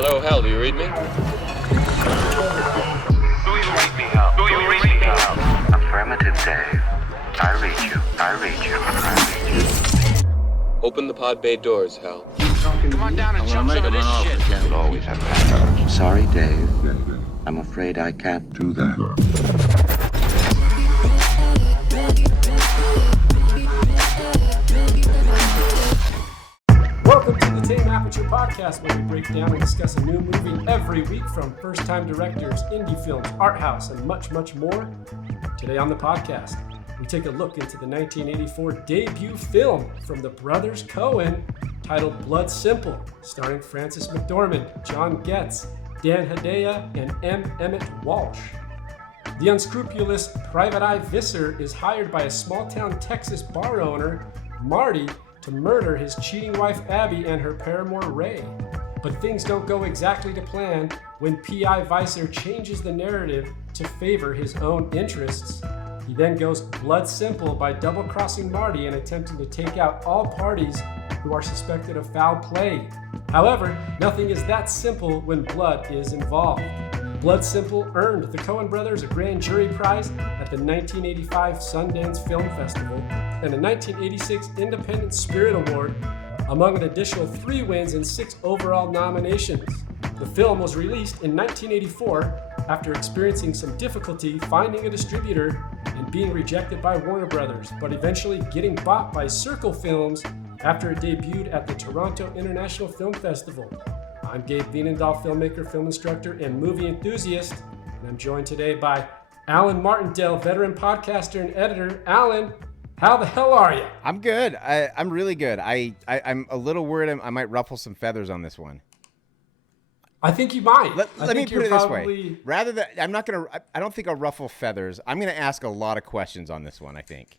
Hello, Hal, do you read me? Do you read me, Hal? Do you read me, Hal? Affirmative, Dave. I read you. I read you. I read you. Open the pod bay doors, Hal. Come on down and jump some of this shit. You'll always have backup. Sorry, Dave. I'm afraid I can't do that. Welcome to the Tame Aperture podcast, where we break down and discuss a new movie every week from first-time directors, indie films, art house, and much, much more. Today on the podcast, we take a look into the 1984 debut film from the brothers Coen titled Blood Simple, starring Frances McDormand, John Getz, Dan Hedeya, and M. Emmett Walsh. The unscrupulous Private Eye Visser is hired by a small-town Texas bar owner, Marty, to murder his cheating wife Abby and her paramour Ray. But things don't go exactly to plan when P.I. Visser changes the narrative to favor his own interests. He then goes blood simple by double-crossing Marty and attempting to take out all parties who are suspected of foul play. However, nothing is that simple when blood is involved. Blood Simple earned the Coen Brothers a Grand Jury Prize at the 1985 Sundance Film Festival and a 1986 Independent Spirit Award, among an additional 3 wins and 6 overall nominations. The film was released in 1984 after experiencing some difficulty finding a distributor and being rejected by Warner Brothers, but eventually getting bought by Circle Films after it debuted at the Toronto International Film Festival. I'm Gabe Vienendahl, filmmaker, film instructor, and movie enthusiast, and I'm joined today by Alan Martindale, veteran podcaster and editor. Alan, how the hell are you? I'm good. I'm really good. I'm a little worried I might ruffle some feathers on this one. I think you might. Let me put it this way. Rather than, I don't think I'll ruffle feathers. I'm going to ask a lot of questions on this one, I think.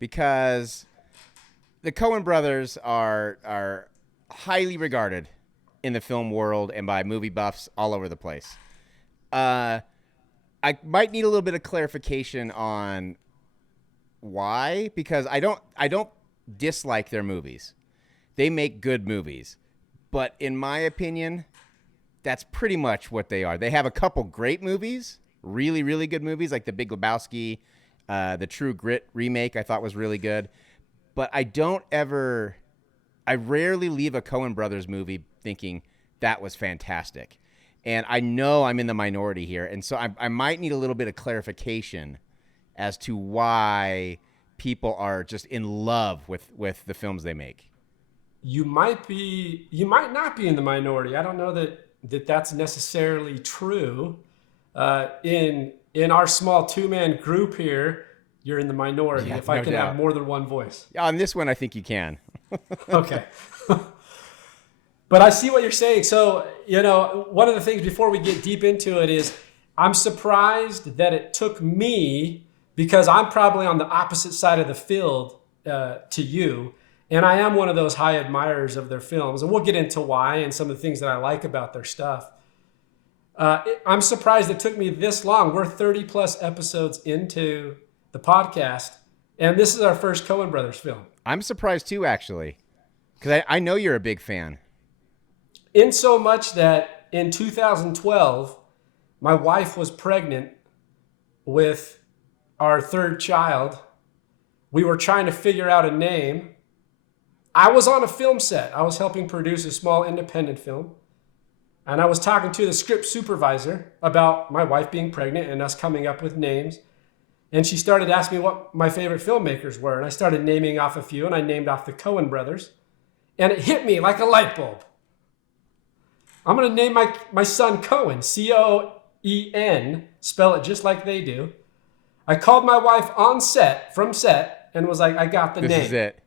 Because the Coen Brothers are highly regarded in the film world and by movie buffs all over the place. I might need a little bit of clarification on why, because I don't dislike their movies. They make good movies. But in my opinion, that's pretty much what they are. They have a couple great movies, really, really good movies, like The Big Lebowski, the True Grit remake I thought was really good. But I rarely leave a Coen Brothers movie thinking that was fantastic. And I know I'm in the minority here. And so I might need a little bit of clarification as to why people are just in love with the films they make. You might not be in the minority. I don't know that that's necessarily true. In our small 2-man group here, you're in the minority. If I can have more than one voice. On this one, I think you can. Okay. But I see what you're saying. So, one of the things before we get deep into it is I'm surprised that it took me, because I'm probably on the opposite side of the field to you, and I am one of those high admirers of their films, and we'll get into why and some of the things that I like about their stuff. I'm surprised it took me this long. We're 30 plus episodes into the podcast, and this is our first Coen Brothers film. I'm surprised too, actually, because I know you're a big fan. In so much that in 2012, my wife was pregnant with our 3rd child. We were trying to figure out a name. I was on a film set. I was helping produce a small independent film. And I was talking to the script supervisor about my wife being pregnant and us coming up with names. And she started asking me what my favorite filmmakers were. And I started naming off a few, and I named off the Coen Brothers. And it hit me like a light bulb. I'm going to name my son Coen, Coen, spell it just like they do. I called my wife from set, and was like, I got the name. This is it.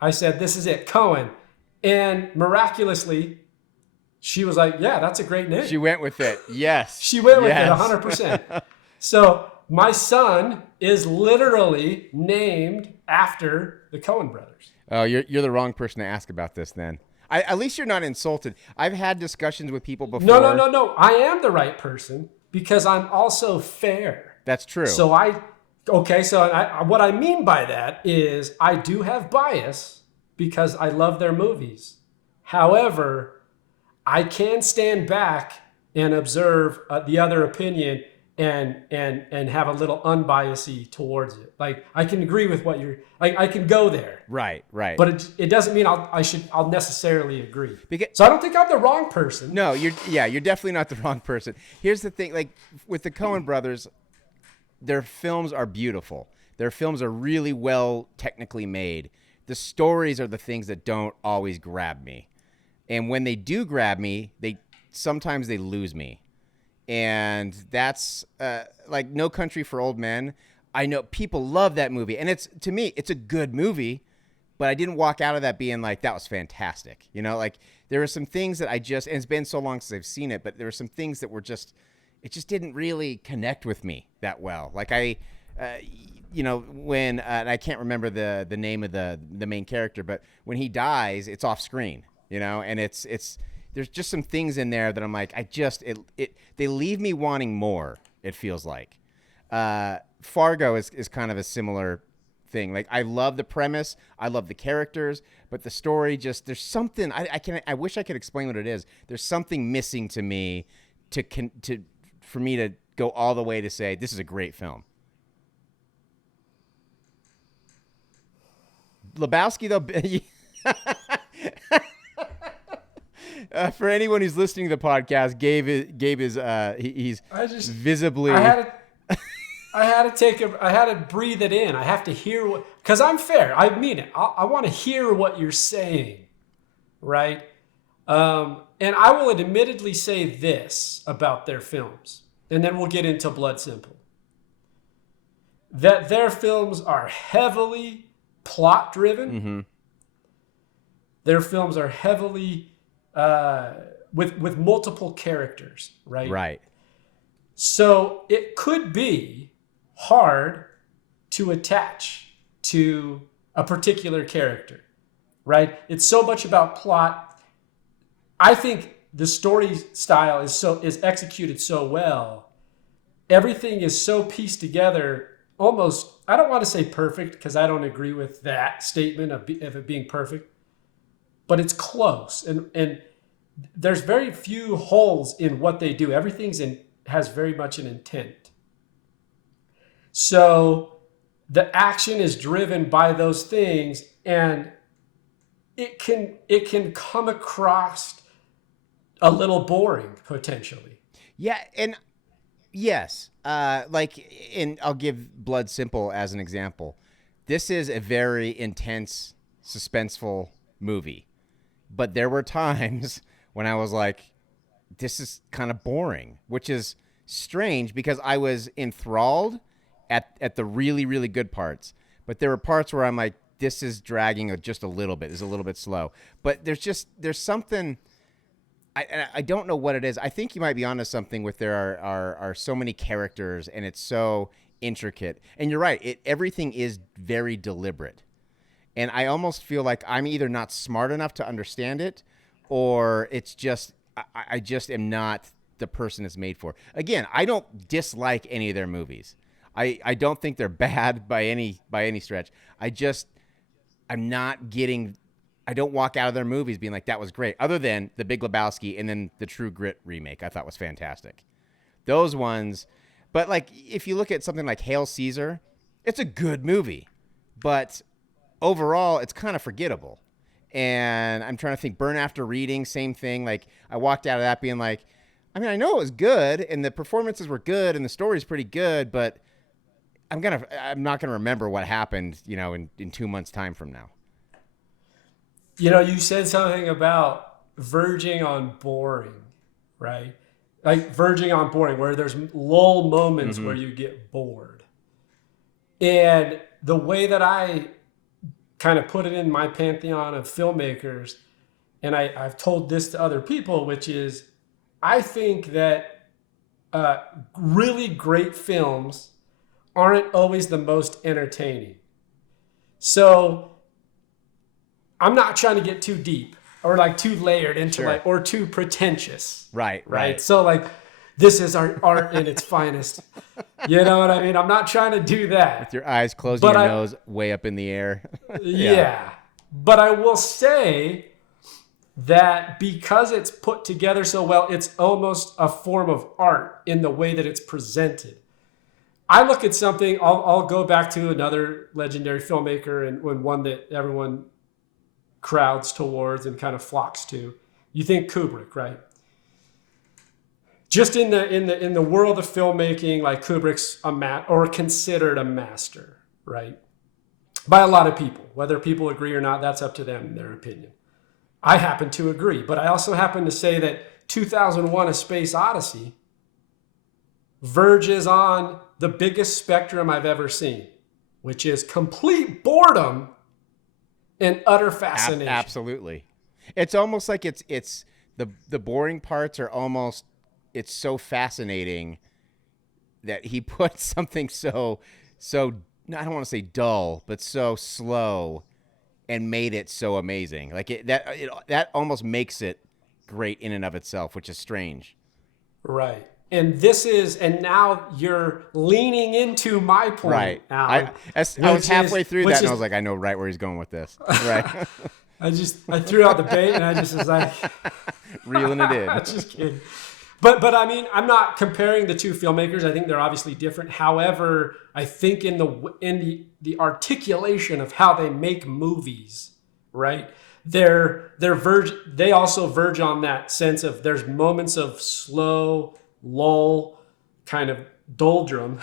I said, this is it, Coen. And miraculously, she was like, yeah, that's a great name. She went with it. Yes. She went with it 100%. So my son is literally named after the Coen Brothers. Oh, you're the wrong person to ask about this then. At least you're not insulted. I've had discussions with people before. No. I am the right person because I'm also fair. That's true. So what I mean by that is I do have bias because I love their movies. However, I can stand back and observe the other opinion and have a little unbiased towards it. Like, I can agree with what you're like. I can go there. Right. But it doesn't mean I'll necessarily agree. Because, so I don't think I'm the wrong person. No, you're definitely not the wrong person. Here's the thing, like with the Coen Brothers, their films are beautiful. Their films are really well technically made. The stories are the things that don't always grab me. And when they do grab me, sometimes they lose me. And that's like No Country for Old Men. I know people love that movie, and to me, it's a good movie, but I didn't walk out of that being like, that was fantastic. You know, like there were some things that and it's been so long since I've seen it, but there were some things that were it just didn't really connect with me that well. Like when, and I can't remember the name of the main character, but when he dies, it's off screen, you know, and there's just some things in there that I'm like, they leave me wanting more. It feels like Fargo is kind of a similar thing. Like, I love the premise, I love the characters, but the story there's something I wish I could explain what it is. There's something missing to me for me to go all the way to say this is a great film. Lebowski, though. For anyone who's listening to the podcast, he's visibly. I had to breathe it in. I have to hear because I'm fair. I mean it. I want to hear what you're saying, right? And I will admittedly say this about their films, and then we'll get into Blood Simple. That their films are heavily plot driven. Mm-hmm. Their films are heavily with multiple characters, right? Right. So it could be hard to attach to a particular character, right? It's so much about plot. I think the story style is executed so well. Everything is so pieced together, almost, I don't want to say perfect because I don't agree with that statement of it being perfect, but it's close. And there's very few holes in what they do. Everything's has very much an intent. So the action is driven by those things, and it can come across a little boring potentially. Yeah, and yes, I'll give Blood Simple as an example. This is a very intense, suspenseful movie, but there were times when I was like, this is kind of boring, which is strange because I was enthralled at the really, really good parts. But there were parts where I'm like, this is dragging just a little bit. It's a little bit slow. But there's something, I don't know what it is. I think you might be onto something with there are so many characters and it's so intricate. And you're right, everything is very deliberate. And I almost feel like I'm either not smart enough to understand it, or it's just, I just am not the person it's made for. Again, I don't dislike any of their movies. I don't think they're bad by any stretch. I'm not getting, I don't walk out of their movies being like, that was great. Other than The Big Lebowski and then the True Grit remake, I thought was fantastic. Those ones, but like, if you look at something like Hail Caesar, it's a good movie, but overall, it's kind of forgettable. And I'm trying to think, Burn After Reading, same thing. Like, I walked out of that being like, I mean, I know it was good, and the performances were good, and the story's pretty good, but I'm not gonna remember what happened, in 2 months' time from now. You said something about verging on boring, right? Like verging on boring, where there's lull moments where you get bored. And the way that I kind of put it in my pantheon of filmmakers, and I've told this to other people, which is I think that really great films aren't always the most entertaining. So I'm not trying to get too deep or like too layered into Sure. or too pretentious. Right. So like, this is our art in its finest. You know what I mean? I'm not trying to do that. With your eyes closed and your nose way up in the air. Yeah. But I will say that because it's put together so well, it's almost a form of art in the way that it's presented. I look at something, I'll go back to another legendary filmmaker and one that everyone crowds towards and kind of flocks to. You think Kubrick, right? Just in the world of filmmaking, like Kubrick's or considered a master, right? By a lot of people. Whether people agree or not, that's up to them and their opinion. I happen to agree, but I also happen to say that 2001: A Space Odyssey verges on the biggest spectrum I've ever seen, which is complete boredom and utter fascination. Absolutely. It's almost like it's the boring parts are almost, it's so fascinating that he put something so I don't want to say dull, but so slow and made it so amazing. Like that almost makes it great in and of itself, which is strange. Right. And now you're leaning into my point. Right. Alan, I was halfway through that and I was like, I know right where he's going with this. Right. I threw out the bait and I just was like reeling it in. Just kidding. But I mean, I'm not comparing the two filmmakers. I think they're obviously different. However, I think in the articulation of how they make movies, right? They also verge on that sense of there's moments of slow lull, kind of doldrum,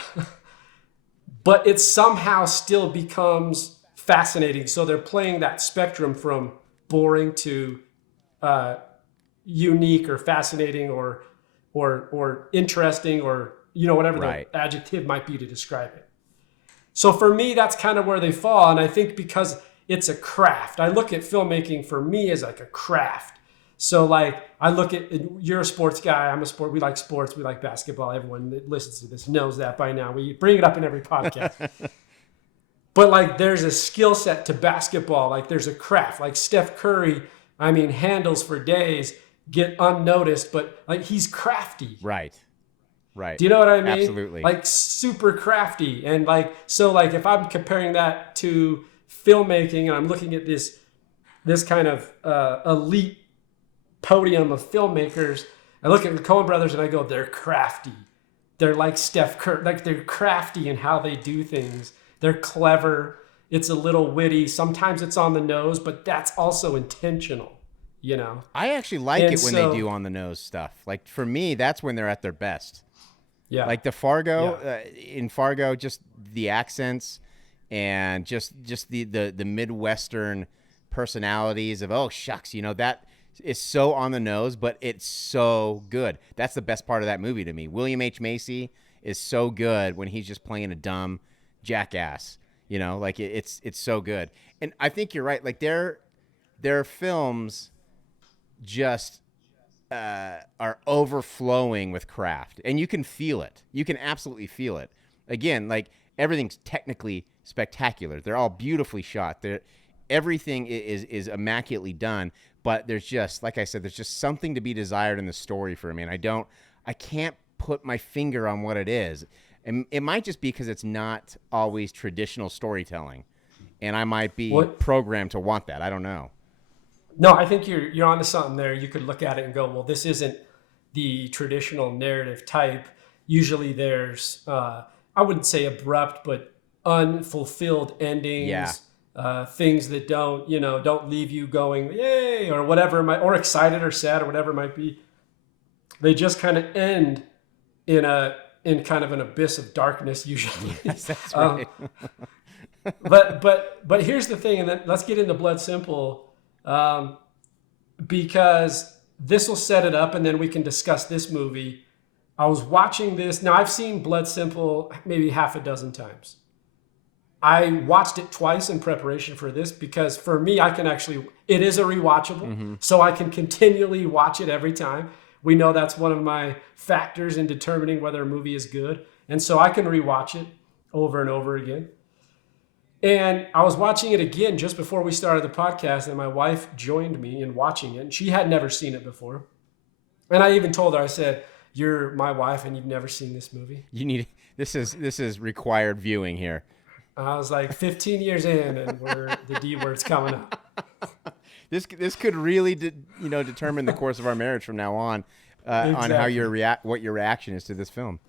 but it somehow still becomes fascinating. So they're playing that spectrum from boring to unique or fascinating or interesting or whatever the adjective might be to describe it. So for me, that's kind of where they fall. And I think because it's a craft, I look at filmmaking for me as like a craft. So like I look at, you're a sports guy, I'm a sport, we like sports, we like basketball. Everyone that listens to this knows that by now. We bring it up in every podcast. But like there's a skill set to basketball, like there's a craft. Like Steph Curry, handles for days, get unnoticed, but like he's crafty. Right. Do you know what I mean? Absolutely. Like super crafty. And like, so like if I'm comparing that to filmmaking and I'm looking at this kind of elite podium of filmmakers, I look at the Coen Brothers and I go, they're crafty. They're like Steph Curry, like they're crafty in how they do things. They're clever. It's a little witty. Sometimes it's on the nose, but that's also intentional. I actually like it when they do on the nose stuff. Like for me, that's when they're at their best. Yeah. Like the Fargo, in Fargo, just the accents and just the Midwestern personalities of, oh shucks, that is so on the nose, but it's so good. That's the best part of that movie to me. William H. Macy is so good when he's just playing a dumb jackass. Like it's so good. And I think you're right. Like their films just are overflowing with craft, and you can feel it. You can absolutely feel it. Again, like everything's technically spectacular. They're all beautifully shot. Everything is immaculately done, but there's just, like I said, there's just something to be desired in the story for me, and I can't put my finger on what it is. And it might just be because it's not always traditional storytelling, and I might be programmed to want that. I don't know. No, I think you're onto something there. You could look at it and go, well, this isn't the traditional narrative type. Usually there's, I wouldn't say abrupt, but unfulfilled endings. Yeah. Things that don't leave you going, yay, or whatever, or excited or sad or whatever it might be. They just kind of end in kind of an abyss of darkness usually. Yes, that's right. But here's the thing, and then let's get into Blood Simple. Because this will set it up and then we can discuss this movie. I was watching this. Now I've seen Blood Simple maybe half a dozen times. I watched it twice in preparation for this because for me, it is a rewatchable. So I can continually watch it every time. We know that's one of my factors in determining whether a movie is good. And so I can rewatch it over and over again. And I was watching it again just before we started the podcast, and my wife joined me in watching it, and she had never seen it before. And I even told her, I said, "You're my wife, and you've never seen this movie. This is required viewing here." I was like 15 years in, and the D word's coming up. This could really determine the course of our marriage from now on, on how what your reaction is to this film.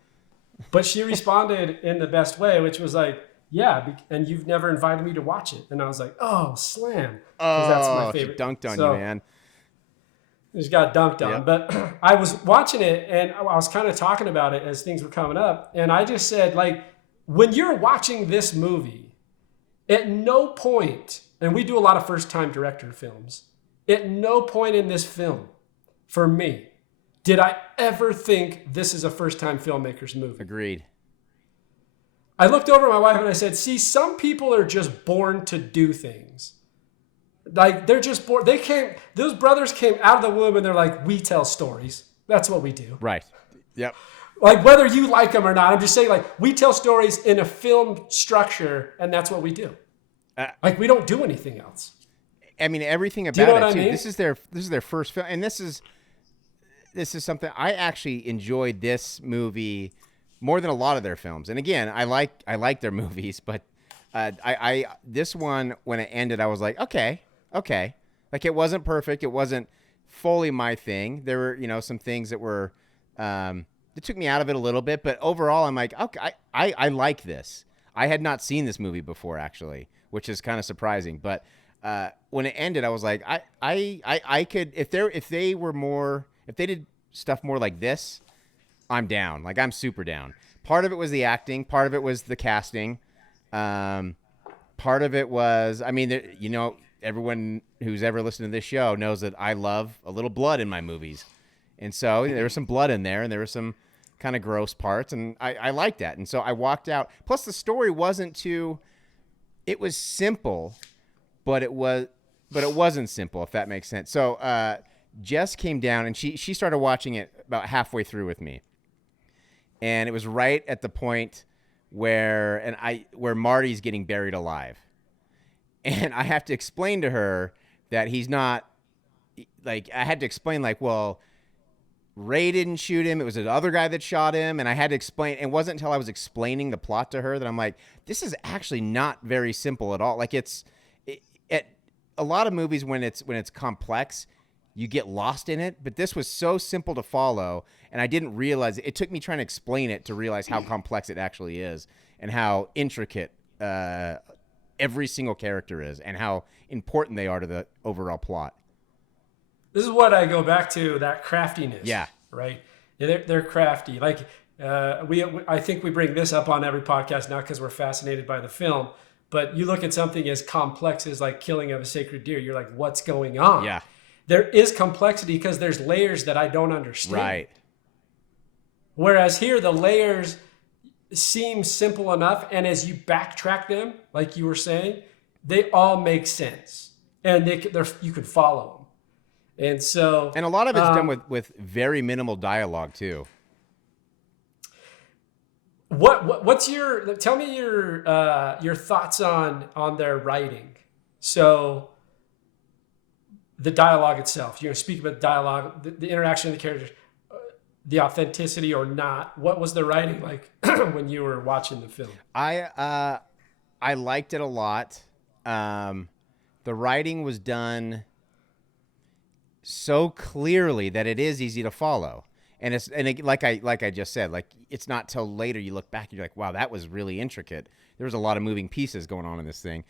But she responded in the best way, which was like, yeah, and you've never invited me to watch it. And I was like, oh, slam. Oh, that's my favorite. she dunked on you, man. Just got dunked on. Yep. But I was watching it, and I was kind of talking about it as things were coming up. And I just said, like, when you're watching this movie, at no point, and we do a lot of first-time director films, at no point in this film, for me, did I ever think this is a first-time filmmaker's movie. Agreed. I looked over at my wife and I said, see, some people are just born to do things. Like, they're just born. Those brothers came out of the womb and they're like, we tell stories. That's what we do. Right. Yep. Like, whether you like them or not, I'm just saying, like, we tell stories in a film structure and that's what we do. Like, we don't do anything else. I mean, everything about you know it, what too. I mean? This is their first film. And this is something I actually enjoyed this movie more than a lot of their films. And again, I like their movies, but this one, when it ended, I was like, okay. Like, it wasn't perfect. It wasn't fully my thing. There were, some things that were, it took me out of it a little bit, but overall I'm like, okay, I like this. I had not seen this movie before, actually, which is kind of surprising. But when it ended, I was like, I could, if they did stuff more like this, I'm down. Like, I'm super down. Part of it was the acting. Part of it was the casting. Part of it was, I mean, everyone who's ever listened to this show knows that I love a little blood in my movies. And so there was some blood in there, and there were some kind of gross parts, and I liked that. And so I walked out. Plus, the story wasn't it was simple, but it wasn't simple, if that makes sense. So Jess came down, and she started watching it about halfway through with me. And it was right at the point where Marty's getting buried alive. And I have to explain to her that he's not, like, I had to explain, like, well, Ray didn't shoot him. It was the other guy that shot him. And I had to explain. It wasn't until I was explaining the plot to her that I'm like, this is actually not very simple at all. Like, at a lot of movies, when it's complex, you get lost in it. But this was so simple to follow, and I didn't realize it. It took me trying to explain it to realize how complex it actually is and how intricate every single character is and how important they are to the overall plot. This is what I go back to, that craftiness. Yeah. Right? They're crafty. Like, I think we bring this up on every podcast, not because we're fascinated by the film, but you look at something as complex as, like, killing of a sacred deer. You're like, what's going on? Yeah. There is complexity because there's layers that I don't understand. Right. Whereas here, the layers seem simple enough, and as you backtrack them, like you were saying, they all make sense, and you can follow them. And so, and a lot of it's done with very minimal dialogue too. What's tell me your thoughts on their writing? So the dialogue itself, speak about the dialogue, the interaction of the characters, the authenticity or not. What was the writing like when you were watching the film? I liked it a lot. The writing was done so clearly that it is easy to follow. And like I just said, like, it's not till later you look back and you're like, wow, that was really intricate. There was a lot of moving pieces going on in this thing.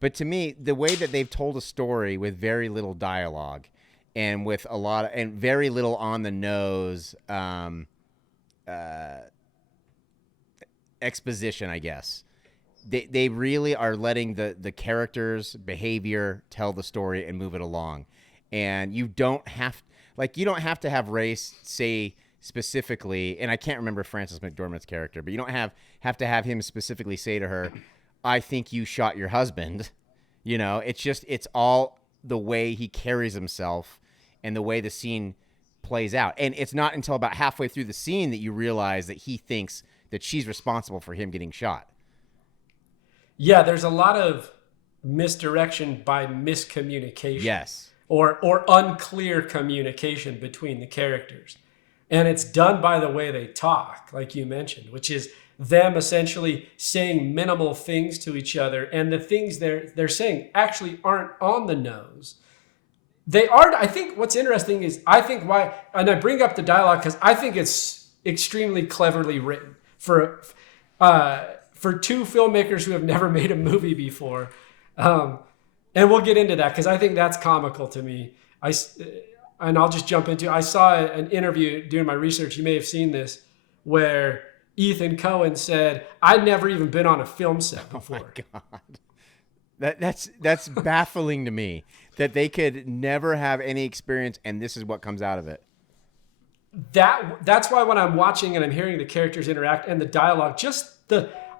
But to me, the way that they've told a story with very little dialogue and with very little on the nose exposition, I guess. They really are letting the characters' behavior tell the story and move it along. And you don't have to have Ray say specifically, and I can't remember Frances McDormand's character, but you don't have to have him specifically say to her, I think you shot your husband. It's all the way he carries himself and the way the scene plays out. And it's not until about halfway through the scene that you realize that he thinks that she's responsible for him getting shot. Yeah, there's a lot of misdirection by miscommunication. Yes. Or unclear communication between the characters. And it's done by the way they talk, like you mentioned, which is them essentially saying minimal things to each other. And the things they're saying actually aren't on the nose. They are. I think what's interesting is I bring up the dialogue because I think it's extremely cleverly written for two filmmakers who have never made a movie before. And we'll get into that because I think that's comical to me. And I'll just jump into. I saw an interview doing my research. You may have seen this where Ethan Coen said, "I'd never even been on a film set before." Oh my God. That's baffling to me that they could never have any experience and this is what comes out of it. That's why when I'm watching and I'm hearing the characters interact and the dialogue,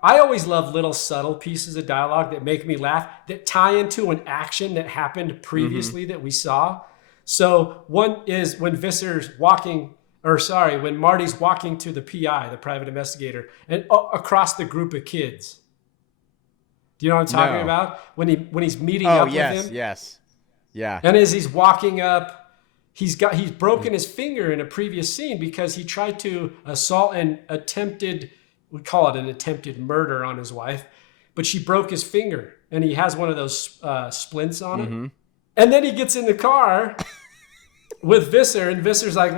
I always love little subtle pieces of dialogue that make me laugh that tie into an action that happened previously that we saw. So one is when when Marty's walking to the PI, the private investigator, and across the group of kids. Do you know what I'm talking about? When he's meeting up with him? Yes. Yeah. And as he's walking up, he's broken his finger in a previous scene because he tried to assault and we call it an attempted murder on his wife, but she broke his finger and he has one of those splints on it. And then he gets in the car with Visser and Visser's like,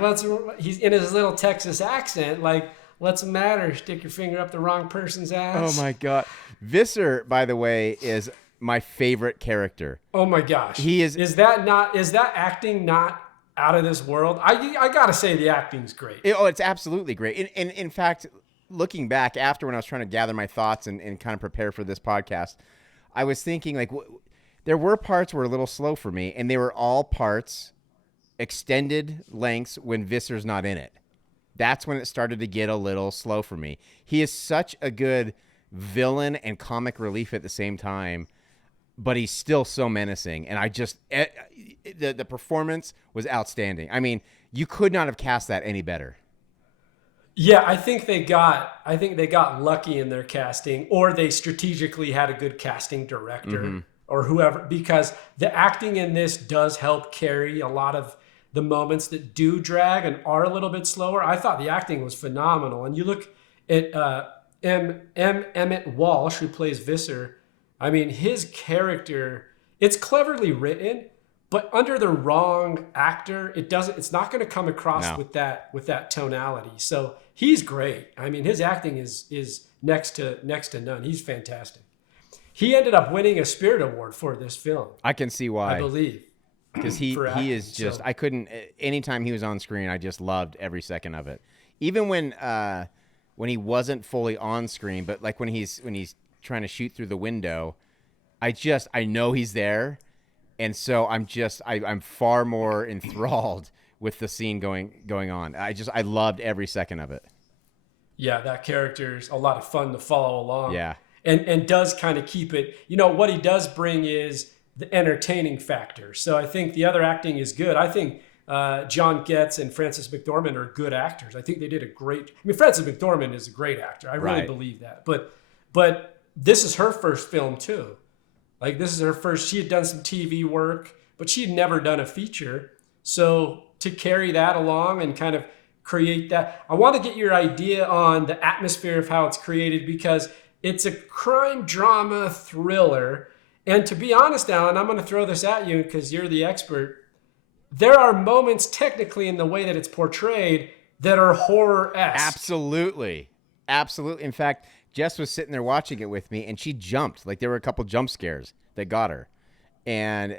he's in his little Texas accent, like, "What's the matter? Stick your finger up the wrong person's ass." Oh my God. Visser, by the way, is my favorite character. Oh my gosh. He is. Is that acting not out of this world? I gotta say the acting's great. It's absolutely great. And in fact, looking back after when I was trying to gather my thoughts and kind of prepare for this podcast, I was thinking like there were parts were a little slow for me, and they were all parts extended lengths when Visser's not in it. That's when it started to get a little slow for me. He is such a good villain and comic relief at the same time, but he's still so menacing. And the performance was outstanding. I mean, you could not have cast that any better. Yeah, I think they got lucky in their casting, or they strategically had a good casting director or whoever, because the acting in this does help carry a lot of the moments that do drag and are a little bit slower. I thought the acting was phenomenal. And you look at Emmett Walsh, who plays Visser. I mean, his character, it's cleverly written, but under the wrong actor, it's not going to come across with that tonality. So he's great. I mean, his acting is next to none. He's fantastic. He ended up winning a Spirit Award for this film. I can see why. I believe. Because he is just, so. I couldn't, anytime he was on screen, I just loved every second of it. Even when he wasn't fully on screen, but like when he's trying to shoot through the window, I know he's there. And so I'm far more enthralled with the scene going on. I loved every second of it. Yeah, that character's a lot of fun to follow along. Yeah. And does kind of keep it, what he does bring is the entertaining factor. So I think the other acting is good. I think John Getz and Frances McDormand are good actors. I think they did Frances McDormand is a great actor. I really believe that. But this is her first film too. Like this is her first, she had done some TV work, but she had never done a feature. So to carry that along and kind of create that, I want to get your idea on the atmosphere of how it's created, because it's a crime drama thriller. And to be honest, Alan, I'm going to throw this at you because you're the expert. There are moments technically in the way that it's portrayed that are horror-esque. Absolutely. In fact, Jess was sitting there watching it with me, and she jumped. Like there were a couple jump scares that got her. And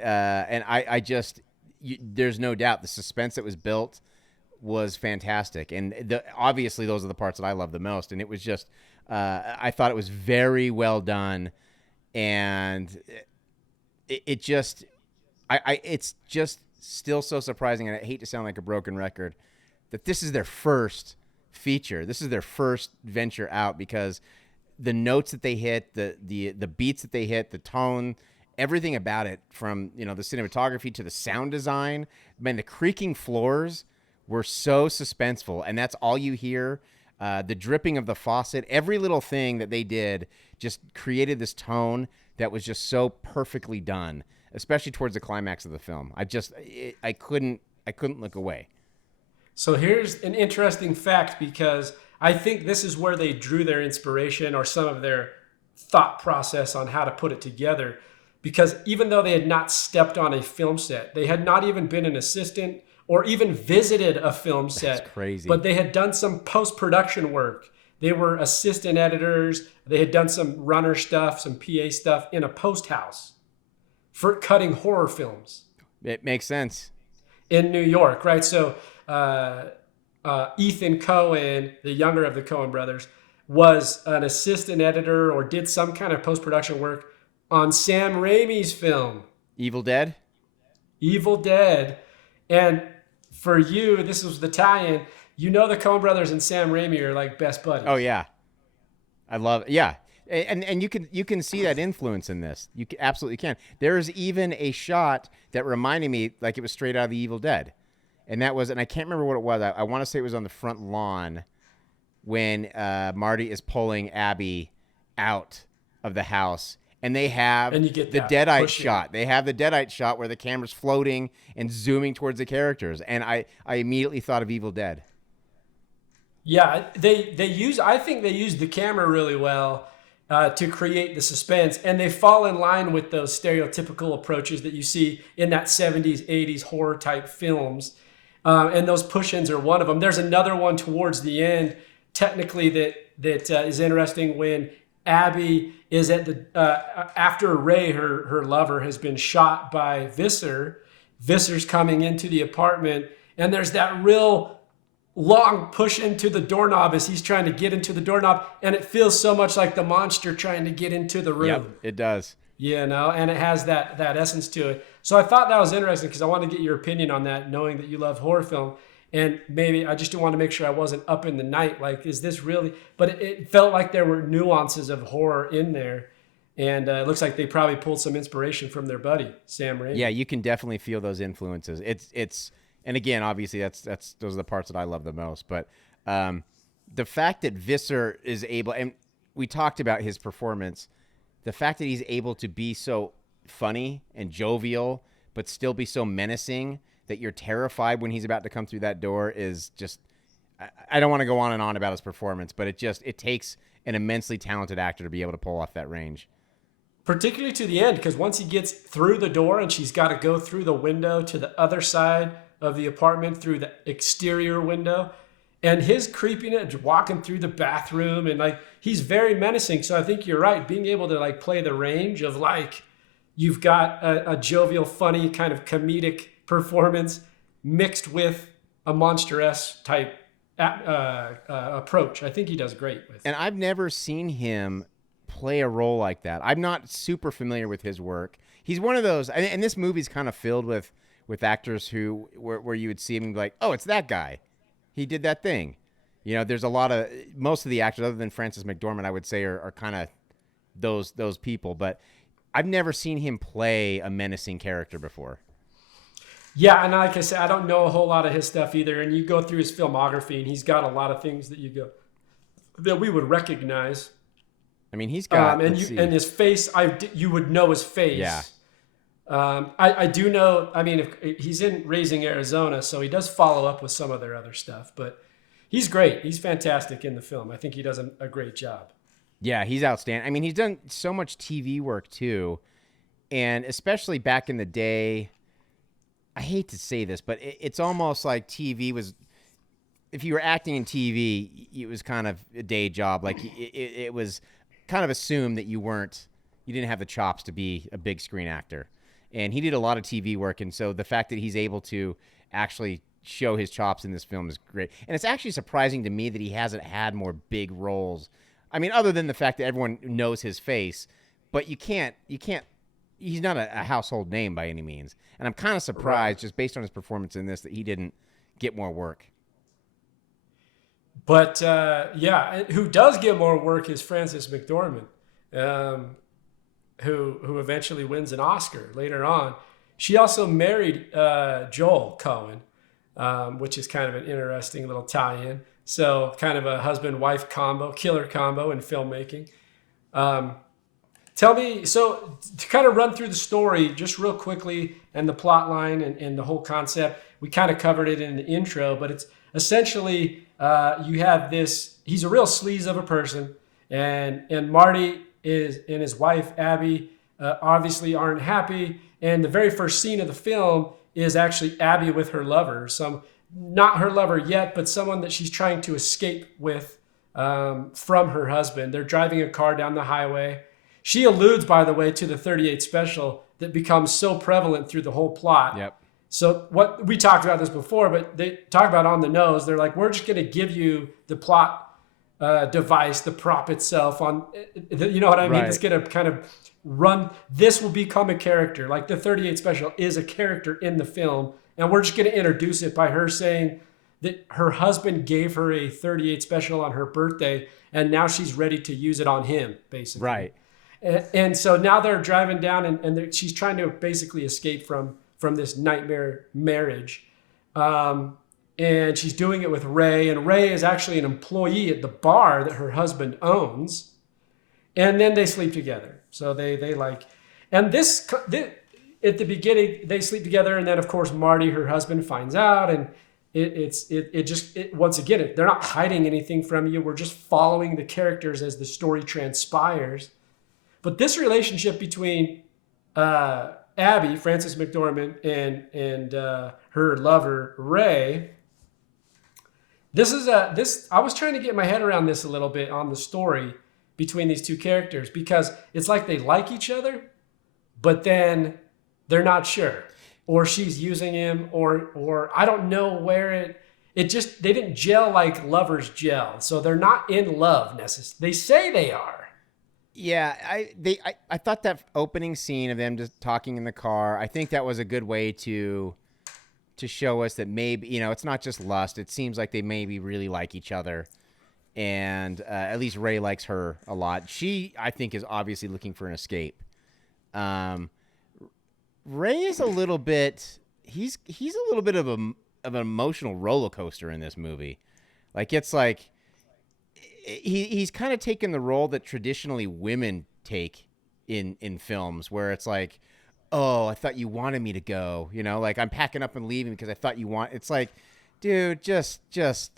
there's no doubt the suspense that was built was fantastic. And obviously those are the parts that I love the most. And it was just, I thought it was very well done. And it's just still so surprising, and I hate to sound like a broken record, that this is their first feature. This is their first venture out, because the notes that they hit, the beats that they hit, the tone, everything about it, from the cinematography to the sound design, man, the creaking floors were so suspenseful, and that's all you hear. The dripping of the faucet, every little thing that they did just created this tone that was just so perfectly done, especially towards the climax of the film. I couldn't look away. So here's an interesting fact, because I think this is where they drew their inspiration or some of their thought process on how to put it together. because even though they had not stepped on a film set, they had not even been an assistant or even visited a film set. That's crazy. But they had done some post-production work. They were assistant editors. They had done some runner stuff, some PA stuff in a post house for cutting horror films. It makes sense. In New York, right? So Ethan Coen, the younger of the Coen brothers, was an assistant editor or did some kind of post-production work on Sam Raimi's film. Evil Dead? Evil Dead. And for you, this was the tie-in. You know the Coen brothers and Sam Raimi are like best buddies. Oh, yeah. I love it. Yeah. And you can see that influence in this. You absolutely can. There is even a shot that reminded me like it was straight out of the Evil Dead. And that was, and I can't remember what it was. I want to say it was on the front lawn when Marty is pulling Abby out of the house. And they have and you get the Deadite pushing shot. They have the Deadite shot where the camera's floating and zooming towards the characters. And I immediately thought of Evil Dead. Yeah, I think they use the camera really well to create the suspense, and they fall in line with those stereotypical approaches that you see in that 70s, 80s horror type films. And those push-ins are one of them. There's another one towards the end, technically, that is interesting when Abby is at the after Ray, her lover, has been shot by Visser. Visser's coming into the apartment, and there's that real long push into the doorknob as he's trying to get into the doorknob, and it feels so much like the monster trying to get into the room. Yep, it does. You know, and it has that essence to it. So I thought that was interesting because I wanted to get your opinion on that, knowing that you love horror film. And maybe I just didn't want to make sure I wasn't up in the night. Like, is this really? But it felt like there were nuances of horror in there. And it looks like they probably pulled some inspiration from their buddy, Sam Raimi. Yeah, you can definitely feel those influences. It's and again, obviously, that's those are the parts that I love the most. But the fact that Visser is able, and we talked about his performance, the fact that he's able to be so funny and jovial, but still be so menacing that you're terrified when he's about to come through that door is just, I don't want to go on and on about his performance, but it takes an immensely talented actor to be able to pull off that range. Particularly to the end, because once he gets through the door and she's got to go through the window to the other side of the apartment through the exterior window, and his creepiness walking through the bathroom, and like he's very menacing. So I think you're right, being able to like play the range of like you've got a jovial, funny kind of comedic performance mixed with a monster-esque type approach. I think he does great with. And I've never seen him play a role like that. I'm not super familiar with his work. He's one of those, and this movie's kind of filled with actors who where you would see him and be like, oh, it's that guy. He did that thing. You know, there's most of the actors other than Frances McDormand, I would say, are kind of those people. But I've never seen him play a menacing character before. Yeah, and like I said, I don't know a whole lot of his stuff either. And you go through his filmography, and he's got a lot of things that we would recognize. I mean, he's got and his face. You would know his face. Yeah. I do know. I mean, if he's in Raising Arizona, so he does follow up with some of their other stuff. But he's great. He's fantastic in the film. I think he does a great job. Yeah, he's outstanding. I mean, he's done so much TV work too, and especially back in the day. I hate to say this, but it's almost like TV was. If you were acting in TV, it was kind of a day job. Like it was kind of assumed that you didn't have the chops to be a big screen actor. And he did a lot of TV work, and so the fact that he's able to actually show his chops in this film is great. And it's actually surprising to me that he hasn't had more big roles. I mean, other than the fact that everyone knows his face, but you can't. He's not a household name by any means. And I'm kind of surprised, just based on his performance in this, that he didn't get more work. But who does get more work is Frances McDormand. Who eventually wins an Oscar later on. She also married Joel Coen, which is kind of an interesting little tie-in. So kind of a husband-wife combo, killer combo in filmmaking. Tell me, so to kind of run through the story just real quickly and the plot line and the whole concept, we kind of covered it in the intro, but it's essentially you have this, he's a real sleaze of a person, and Marty and his wife Abby obviously aren't happy. And the very first scene of the film is actually Abby with her lover. Not her lover yet, but someone that she's trying to escape with from her husband. They're driving a car down the highway. She alludes, by the way, to the 38 special that becomes so prevalent through the whole plot. Yep. So what we talked about this before, but they talk about on the nose. They're like, we're just going to give you the plot device, the prop itself on, you know what I mean? Right. It's going to kind of run. This will become a character. Like the 38 special is a character in the film. And we're just going to introduce it by her saying that her husband gave her a 38 special on her birthday. And now she's ready to use it on him, basically. Right. And so now they're driving down and she's trying to basically escape from this nightmare marriage. And she's doing it with Ray. And Ray is actually an employee at the bar that her husband owns. And then they sleep together. So they like, and this at the beginning, they sleep together. And then, of course, Marty, her husband, finds out. And once again, they're not hiding anything from you. We're just following the characters as the story transpires. But this relationship between Abby, Frances McDormand, and her lover Ray, I was trying to get my head around this a little bit on the story between these two characters, because it's like they like each other, but then they're not sure, or she's using him, or I don't know where they didn't gel like lovers gel, so they're not in love necessarily. They say they are. Yeah, I thought that opening scene of them just talking in the car, I think that was a good way to show us that maybe, it's not just lust. It seems like they maybe really like each other. And at least Ray likes her a lot. She, I think, is obviously looking for an escape. Ray is a little bit, he's a little bit of an emotional roller coaster in this movie. Like, it's like, he's kind of taken the role that traditionally women take in films, where it's like, oh, I thought you wanted me to go, like I'm packing up and leaving because I thought you want. It's like, dude, just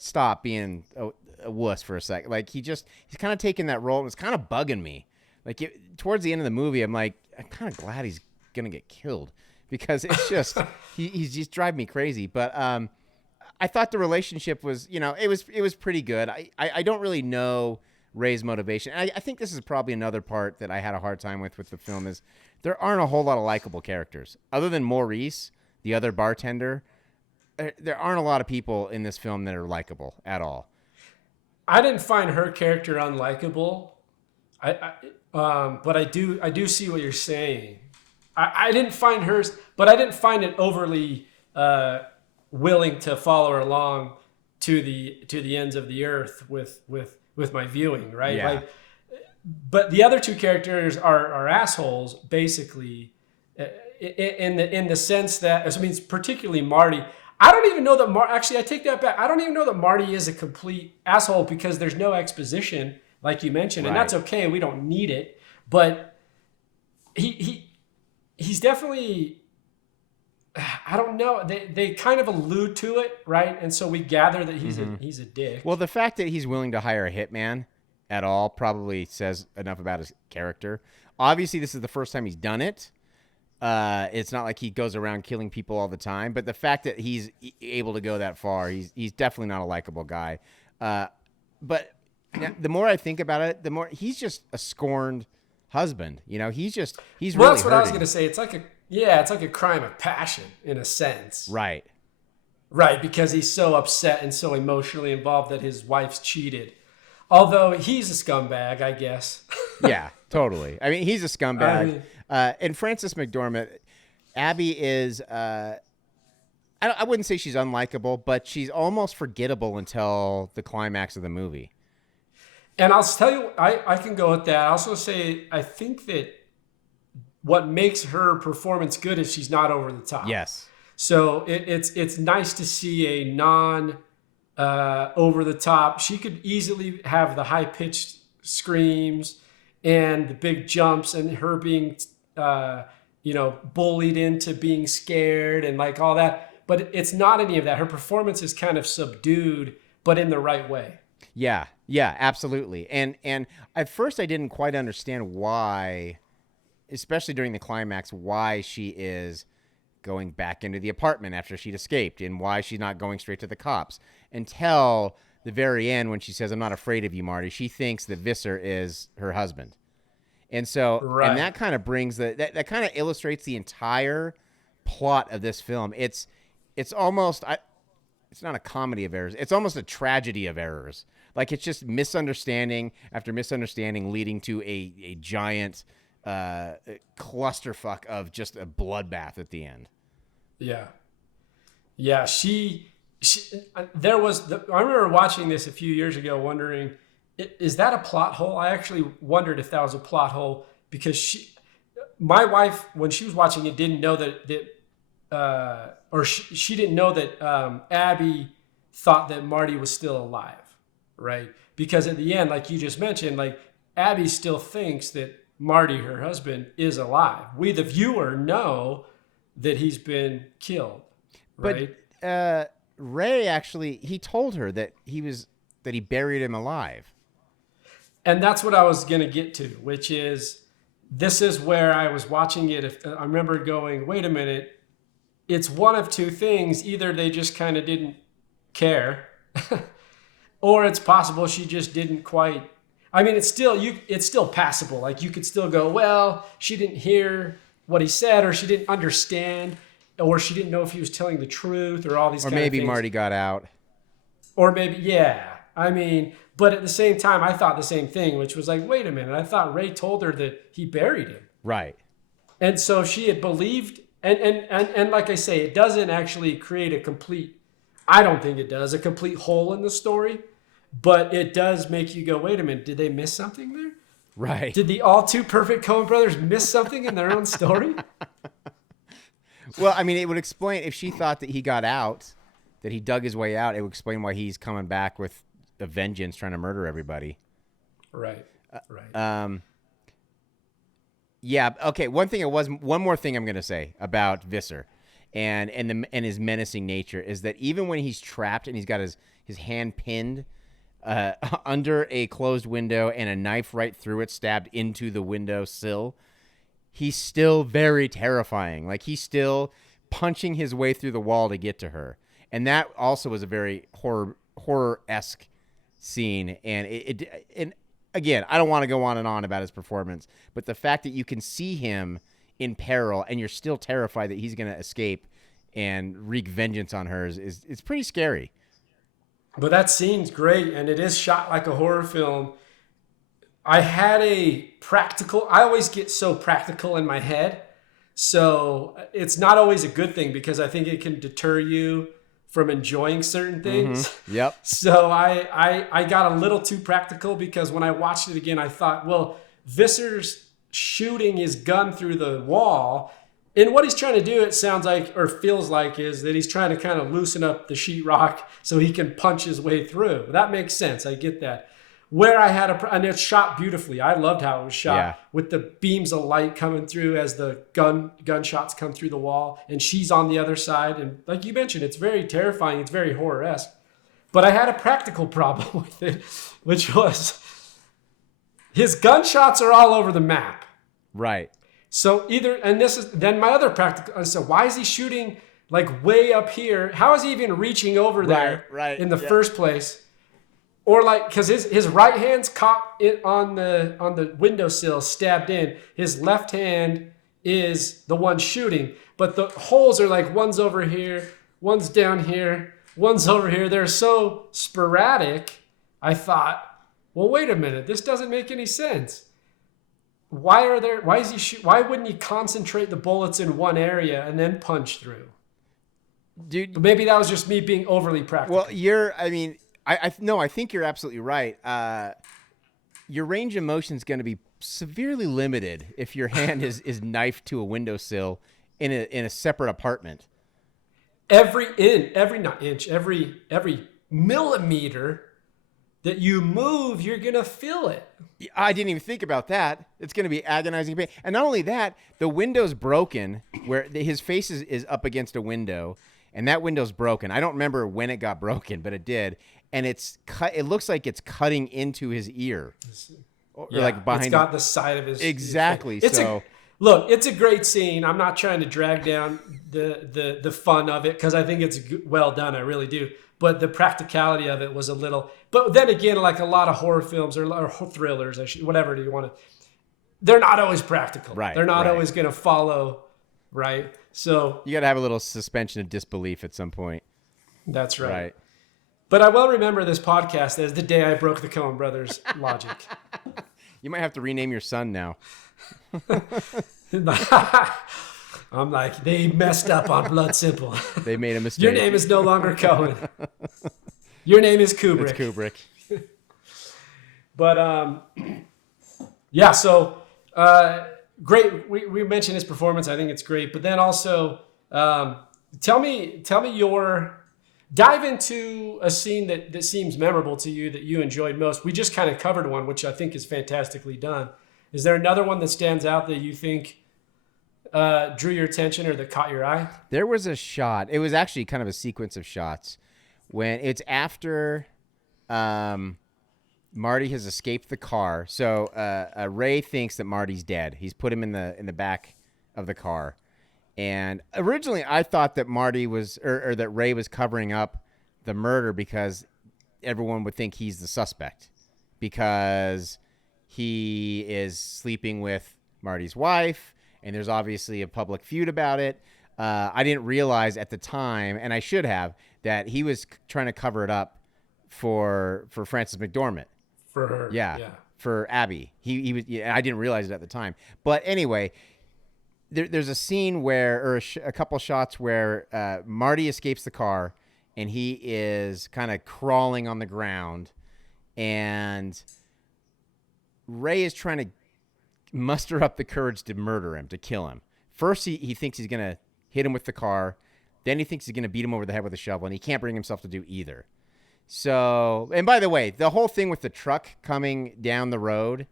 stop being a wuss for a second. Like he's kind of taking that role, and it's kind of bugging me. Like towards the end of the movie, I'm like, I'm kind of glad he's gonna get killed, because it's just he's just driving me crazy. But I thought the relationship was, it was pretty good. I don't really know Ray's motivation. I think this is probably another part that I had a hard time with the film, is there aren't a whole lot of likable characters. Other than Maurice, the other bartender, there aren't a lot of people in this film that are likable at all. I didn't find her character unlikable. But I do see what you're saying. I didn't find hers, but I didn't find it overly willing to follow her along to the ends of the earth with my viewing, right? Yeah. Like, but the other two characters are assholes, basically, in the sense that, I mean, particularly Marty. I don't even know that actually, I take that back. I don't even know that Marty is a complete asshole, because there's no exposition, like you mentioned, and that's okay. We don't need it, but he's definitely, I don't know. They kind of allude to it, right? And so we gather that he's a dick. Well, the fact that he's willing to hire a hitman at all probably says enough about his character. Obviously, this is the first time he's done it. It's not like he goes around killing people all the time, but the fact that he's able to go that far, he's definitely not a likable guy. But the more I think about it, the more he's just a scorned husband. He's well, really that's what hurting. I was going to say. It's like a crime of passion in a sense. Right. Right, because he's so upset and so emotionally involved that his wife's cheated. Although he's a scumbag, I guess. Yeah, totally. I mean, he's a scumbag. And Frances McDormand, Abby is, I wouldn't say she's unlikable, but she's almost forgettable until the climax of the movie. And I'll tell you, I can go with that. I also say, I think that what makes her performance good is she's not over the top. Yes. So it's nice to see a non over the top. She could easily have the high pitched screams and the big jumps, and her being bullied into being scared and like all that. But it's not any of that. Her performance is kind of subdued, but in the right way. Yeah, absolutely. And at first I didn't quite understand why especially during the climax, why she is going back into the apartment after she'd escaped and why she's not going straight to the cops until the very end when she says, "I'm not afraid of you, Marty." She thinks that Visser is her husband. And so, and that kind of brings that kind of illustrates the entire plot of this film. It's almost, it's not a comedy of errors. It's almost a tragedy of errors. Like it's just misunderstanding after misunderstanding leading to a giant clusterfuck of just a bloodbath at the end. Yeah. Yeah. There was, I remember watching this a few years ago wondering, is that a plot hole? I actually wondered if that was a plot hole because my wife, when she was watching it, didn't know she didn't know that Abby thought that Marty was still alive, right? Because at the end, like you just mentioned, like Abby still thinks that Marty, her husband, is alive. We, the viewer, know that he's been killed, right? But Ray actually, he told her that he buried him alive. And that's what I was going to get to, which is, this is where I was watching it. I remember going, wait a minute, it's one of two things. Either they just kind of didn't care, or it's possible she just didn't quite. I mean, it's still passable. Like you could still go, well, she didn't hear what he said, or she didn't understand, or she didn't know if he was telling the truth, or all these kind of things. Or maybe Marty got out. Or maybe, yeah. I mean, but at the same time, I thought the same thing, which was like, wait a minute. I thought Ray told her that he buried him. Right. And so she had believed, and like I say, it doesn't actually create a complete, I don't think it does, a complete hole in the story, but it does make you go, wait a minute, did they miss something there? Right. Did the all too perfect Coen brothers miss something in their own story? Well, I mean, it would explain, if she thought that he got out, that he dug his way out, it would explain why he's coming back with a vengeance trying to murder everybody. Right. Right. Yeah. Okay. One more thing I'm going to say about Visser and his menacing nature is that even when he's trapped and he's got his hand pinned under a closed window and a knife right through it, stabbed into the window sill, he's still very terrifying. Like he's still punching his way through the wall to get to her. And that also was a very horror-esque scene. And again, I don't want to go on and on about his performance, but the fact that you can see him in peril and you're still terrified that he's going to escape and wreak vengeance on her is pretty scary. But that scene's great, and it is shot like a horror film. I always get so practical in my head, so it's not always a good thing because I think it can deter you from enjoying certain things. Mm-hmm. Yep. So I got a little too practical because when I watched it again, I thought, well, Visser's shooting his gun through the wall. And what he's trying to do, it sounds like, or feels like, is that he's trying to kind of loosen up the sheetrock so he can punch his way through. That makes sense. I get that. Where I had and it's shot beautifully. I loved how it was shot with the beams of light coming through as the gunshots come through the wall, and she's on the other side. And like you mentioned, it's very terrifying. It's very horror-esque. But I had a practical problem with it, which was his gunshots are all over the map. Right. So then my other practical. So why is he shooting like way up here? How is he even reaching over there in the first place? Or like, because his right hand's caught on the windowsill, stabbed in. His left hand is the one shooting, but the holes are like one's over here, one's down here, one's over here. They're so sporadic. I thought, well, wait a minute, this doesn't make any sense. Why wouldn't he concentrate the bullets in one area and then punch through? Dude, but maybe that was just me being overly practical. Well, I think you're absolutely right. Your range of motion is going to be severely limited if your hand is knifed to a windowsill in a separate apartment. Every millimeter that you move, you're going to feel it. I didn't even think about that. It's going to be agonizing pain. And not only that, the window's broken where his face is up against a window, and that window's broken. I don't remember when it got broken, but it did. And it looks like it's cutting into his ear. Or like behind. It's got the side of his. Exactly. Look, it's a great scene. I'm not trying to drag down the fun of it because I think it's well done. I really do. But the practicality of it was a little. But then again, like a lot of horror films or thrillers, whatever you want to, they're not always practical. Right. They're not right. always going to follow. Right. So you got to have a little suspension of disbelief at some point. That's right. Right. But I will remember this podcast as the day I broke the Coen Brothers logic. You might have to rename your son now. I'm like, they messed up on Blood Simple. They made a mistake. Your name is no longer Cohen. Your name is Kubrick. It's Kubrick. But yeah, so great. We mentioned his performance. I think it's great. But then also, tell me dive into a scene that seems memorable to you that you enjoyed most. We just kind of covered one, which I think is fantastically done. Is there another one that stands out that you think drew your attention or that caught your eye? There was a shot. It was actually kind of a sequence of shots when it's after Marty has escaped the car. So Ray thinks that Marty's dead. He's put him in the back of the car. And originally I thought that Marty was or that Ray was covering up the murder because everyone would think he's the suspect because he is sleeping with Marty's wife. And there's obviously a public feud about it. I didn't realize at the time, and I should have, that he was trying to cover it up for Frances McDormand. For her. Yeah. For Abby. He was. I didn't realize it at the time. But anyway, there's a scene where, a couple shots where Marty escapes the car, and he is kind of crawling on the ground, and Ray is trying to muster up the courage to murder him, to kill him. First, he thinks he's going to hit him with the car. Then he thinks he's going to beat him over the head with a shovel, and he can't bring himself to do either. So, and by the way, the whole thing with the truck coming down the road,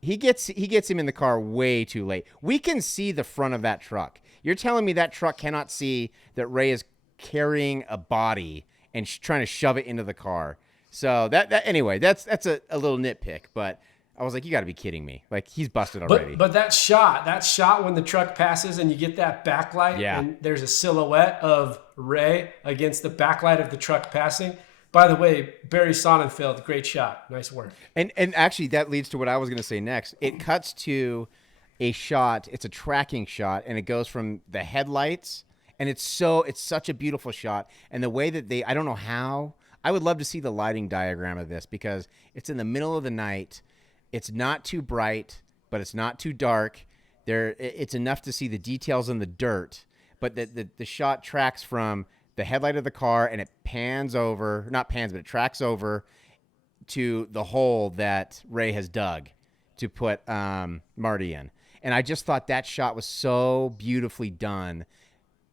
he gets him in the car way too late. We can see the front of that truck. You're telling me that truck cannot see that Ray is carrying a body and trying to shove it into the car. So anyway, that's a little nitpick, but I was like, you got to be kidding me. Like, he's busted already. But that shot when the truck passes and you get that backlight and there's a silhouette of Ray against the backlight of the truck passing. By the way, Barry Sonnenfeld, great shot. Nice work. And actually, that leads to what I was going to say next. It cuts to a shot. It's a tracking shot, and it goes from the headlights, and it's such a beautiful shot. And the way that I don't know how. I would love to see the lighting diagram of this because it's in the middle of the night. It's not too bright, but it's not too dark. It's enough to see the details in the dirt, but the shot tracks from the headlight of the car and it tracks over to the hole that Ray has dug to put Marty in. And I just thought that shot was so beautifully done,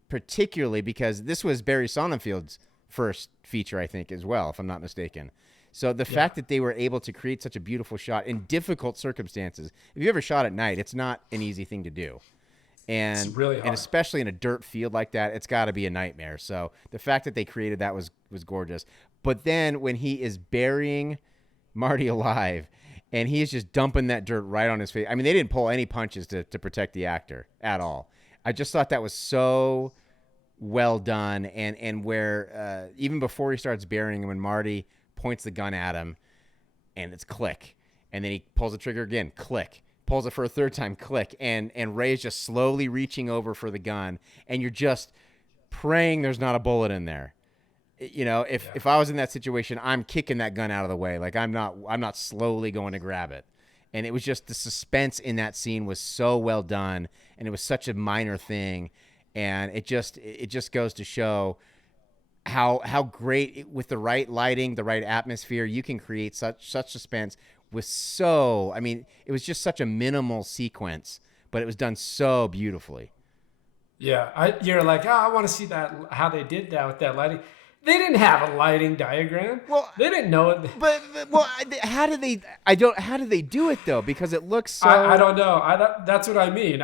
particularly because this was Barry Sonnenfeld's first feature, I think, as well, if I'm not mistaken. So the fact that they were able to create such a beautiful shot in difficult circumstances, if you ever shot at night, it's not an easy thing to do. And, it's really hard. And especially in a dirt field like that, it's got to be a nightmare. So the fact that they created that was gorgeous. But then when he is burying Marty alive and he is just dumping that dirt right on his face. I mean, they didn't pull any punches to protect the actor at all. I just thought that was so well done. And where even before he starts burying him, when Marty points the gun at him and it's click, and then he pulls the trigger again, click, pulls it for a third time, click, and Ray is just slowly reaching over for the gun, and you're just praying there's not a bullet in there. You know, if I was in that situation, I'm kicking that gun out of the way. Like I'm not slowly going to grab it. And it was just the suspense in that scene was so well done, and it was such a minor thing, and it just goes to show how great, with the right lighting, the right atmosphere, you can create such suspense with it was just such a minimal sequence, but it was done so beautifully. Yeah, you're like, I want to see that, how they did that with that lighting. They didn't have a lighting diagram. Well, they didn't know it. But how did they? How did they do it though? Because it looks so. I don't know. That's what I mean.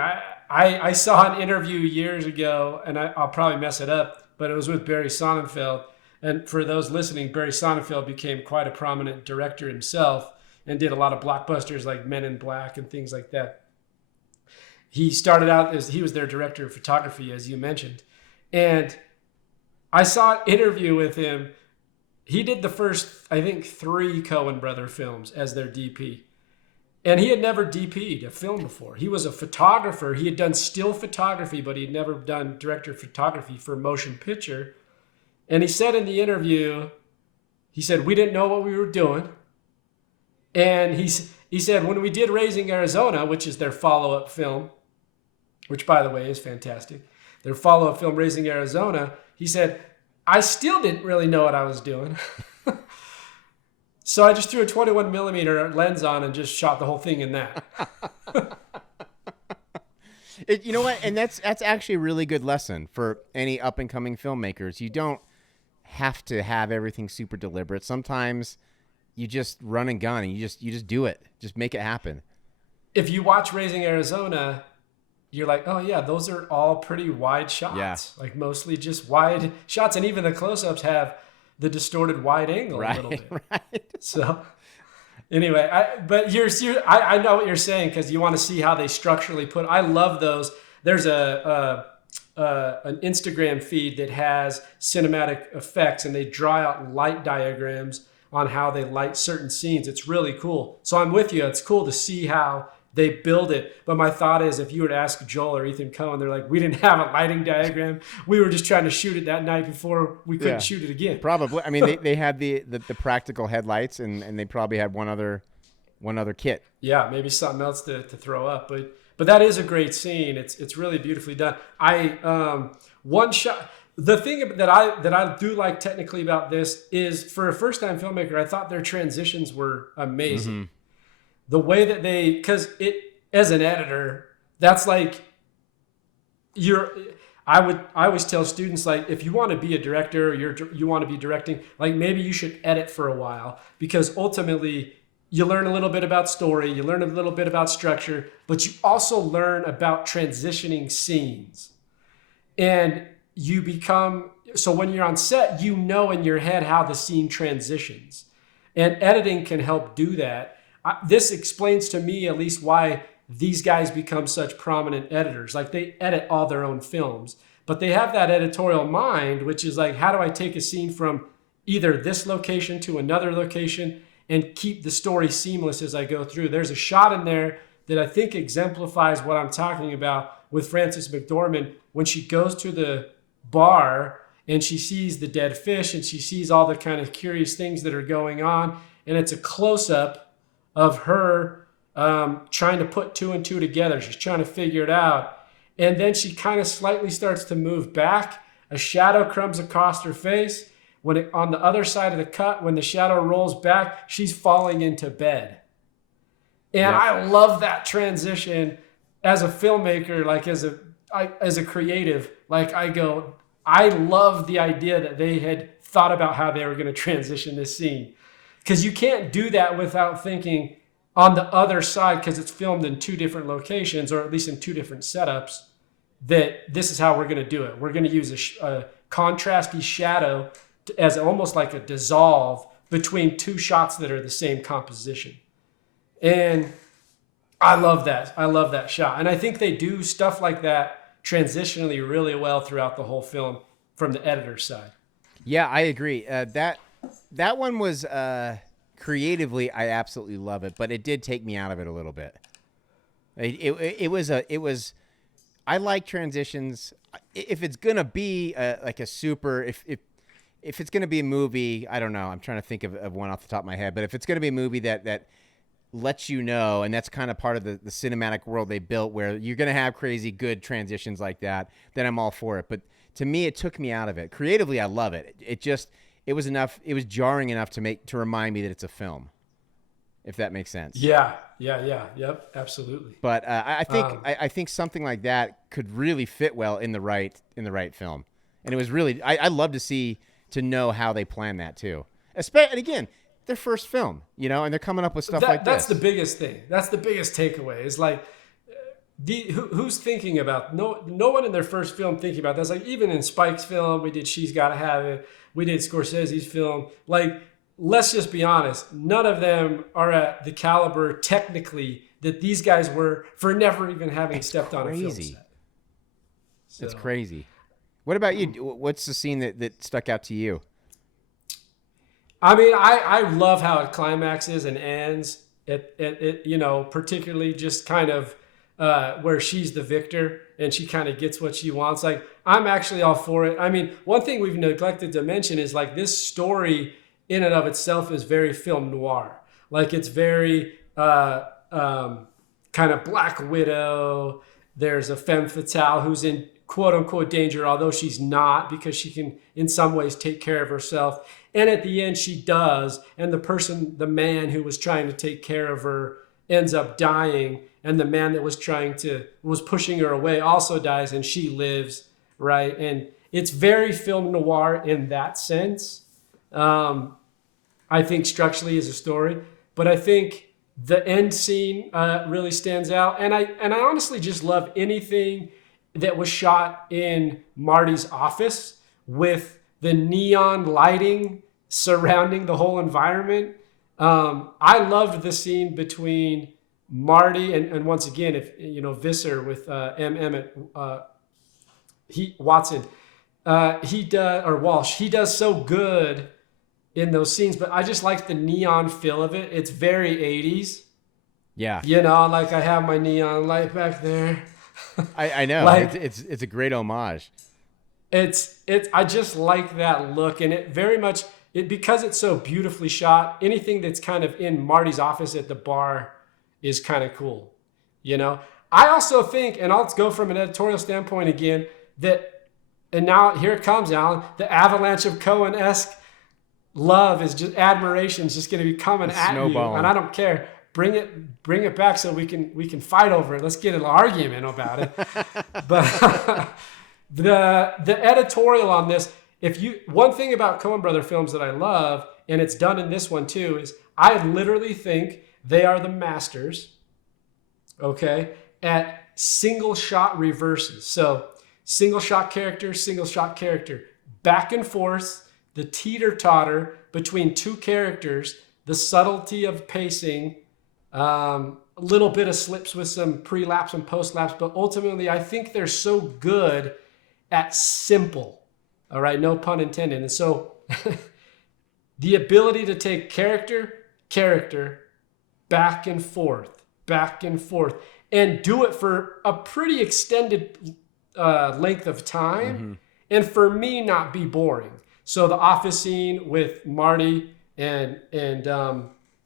I saw an interview years ago, and I'll probably mess it up, but it was with Barry Sonnenfeld. And for those listening, Barry Sonnenfeld became quite a prominent director himself and did a lot of blockbusters like Men in Black and things like that. he started out as he was their director of photography, as you mentioned. And I saw an interview with him. He did the first, I think, 3 Coen Brother films as their DP. And he had never DP'd a film before. He was a photographer. He had done still photography, but he had never done director of photography for motion picture. And he said in the interview, he said, we didn't know what we were doing. And he said, when we did Raising Arizona, which is their follow-up film, which, by the way, is fantastic, their follow-up film, Raising Arizona, he said, I still didn't really know what I was doing. So I just threw a 21 millimeter lens on and just shot the whole thing in that. You know what? And that's actually a really good lesson for any up-and-coming filmmakers. You don't have to have everything super deliberate. Sometimes you just run and gun and you just do it. Just make it happen. If you watch Raising Arizona, you're like, oh yeah, those are all pretty wide shots. Yeah. Like mostly just wide shots. And even the close-ups have the distorted wide angle a little bit. Right. So anyway, I know what you're saying because you want to see how they structurally put. I love those. There's an Instagram feed that has cinematic effects, and they draw out light diagrams on how they light certain scenes. It's really cool. So I'm with you. It's cool to see how they build it. But my thought is, if you were to ask Joel or Ethan Coen, they're like, we didn't have a lighting diagram. We were just trying to shoot it that night before we couldn't shoot it again. Probably. I mean, they had the practical headlights, and they probably had one other kit. Yeah, maybe something else to throw up. But that is a great scene. It's really beautifully done. One shot. The thing that I do like technically about this is, for a first-time filmmaker, I thought their transitions were amazing. Mm-hmm. The way that because as an editor, that's like I always tell students, like, if you want to be a director or you want to be directing, like, maybe you should edit for a while, because ultimately you learn a little bit about story, you learn a little bit about structure, but you also learn about transitioning scenes. And you become, so when you're on set, you know in your head how the scene transitions. And editing can help do that. This explains to me at least why these guys become such prominent editors. Like, they edit all their own films, but they have that editorial mind, which is like, how do I take a scene from either this location to another location and keep the story seamless as I go through? There's a shot in there that I think exemplifies what I'm talking about with Frances McDormand when she goes to the bar and she sees the dead fish and she sees all the kind of curious things that are going on. And it's a close-up of her trying to put 2 and 2 together. She's trying to figure it out. And then she kind of slightly starts to move back. A shadow comes across her face. On the other side of the cut, when the shadow rolls back, she's falling into bed. And I love that transition as a filmmaker, like as a creative. Like, I love the idea that they had thought about how they were going to transition this scene. Because you can't do that without thinking on the other side, because it's filmed in 2 different locations, or at least in 2 different setups, that this is how we're going to do it. We're going to use a contrasty shadow as almost like a dissolve between 2 shots that are the same composition. And I love that. I love that shot. And I think they do stuff like that transitionally really well throughout the whole film from the editor's side. Yeah, I agree. That one was creatively, I absolutely love it, but it did take me out of it a little bit. It was. I like transitions. If it's gonna be like a super, if it's gonna be a movie, I don't know. I'm trying to think of one off the top of my head, but if it's gonna be a movie that lets you know, and that's kind of part of the cinematic world they built, where you're gonna have crazy good transitions like that, then I'm all for it. But to me, it took me out of it. Creatively, I love it. It was enough. It was jarring enough to remind me that it's a film, if that makes sense. Yeah. Yep. Absolutely. But I think something like that could really fit well in the right film, and it was really. I love to know how they plan that too. And again, their first film, and they're coming up with stuff like that's this. That's the biggest thing. That's the biggest takeaway. Is like, who's thinking about no one in their first film thinking about this. Like, even in Spike's film, we did She's Gotta Have It. We did Scorsese's film. Like, let's just be honest. None of them are at the caliber technically that these guys were for never even having stepped on a film set. So, That's crazy. What about you? What's the scene that stuck out to you? I mean, I love how it climaxes and ends. It you know, particularly just kind of where she's the victor and she kind of gets what she wants. Like, I'm actually all for it. I mean, one thing we've neglected to mention is like this story in and of itself is very film noir. Like, it's very kind of Black Widow. There's a femme fatale who's in quote unquote danger, although she's not, because she can in some ways take care of herself. And at the end she does. And the man who was trying to take care of her ends up dying. And the man that was pushing her away also dies, and she lives, right? And it's very film noir in that sense. I think structurally as a story, but I think the end scene really stands out. And I honestly just love anything that was shot in Marty's office with the neon lighting surrounding the whole environment. I loved the scene between Marty and once again, if you know, Visser with Emmett Watson, Walsh, he does so good in those scenes, but I just like the neon feel of it. It's very 80s. Yeah. You know, like I have my neon light back there. I know. Like, it's a great homage. I just like that look, and it very much because it's so beautifully shot. Anything that's kind of in Marty's office at the bar is kind of cool. You know, I also think, and I'll go from an editorial standpoint again, and now here it comes, Alan, the avalanche of Coen-esque love is just admiration is just going to be coming at you, and I don't care. Bring it back so we can fight over it. Let's get an argument about it. But the editorial on this, one thing about Coen Brother films that I love, and it's done in this one too, is I literally think they are the masters, okay, at single shot reverses. So single shot character, back and forth, the teeter-totter between two characters, the subtlety of pacing, a little bit of slips with some pre-lapse and post-lapse, but ultimately I think they're so good at simple, all right, no pun intended. And so the ability to take character, back and forth, and do it for a pretty extended length of time, and for me not be boring. So the office scene with Marty and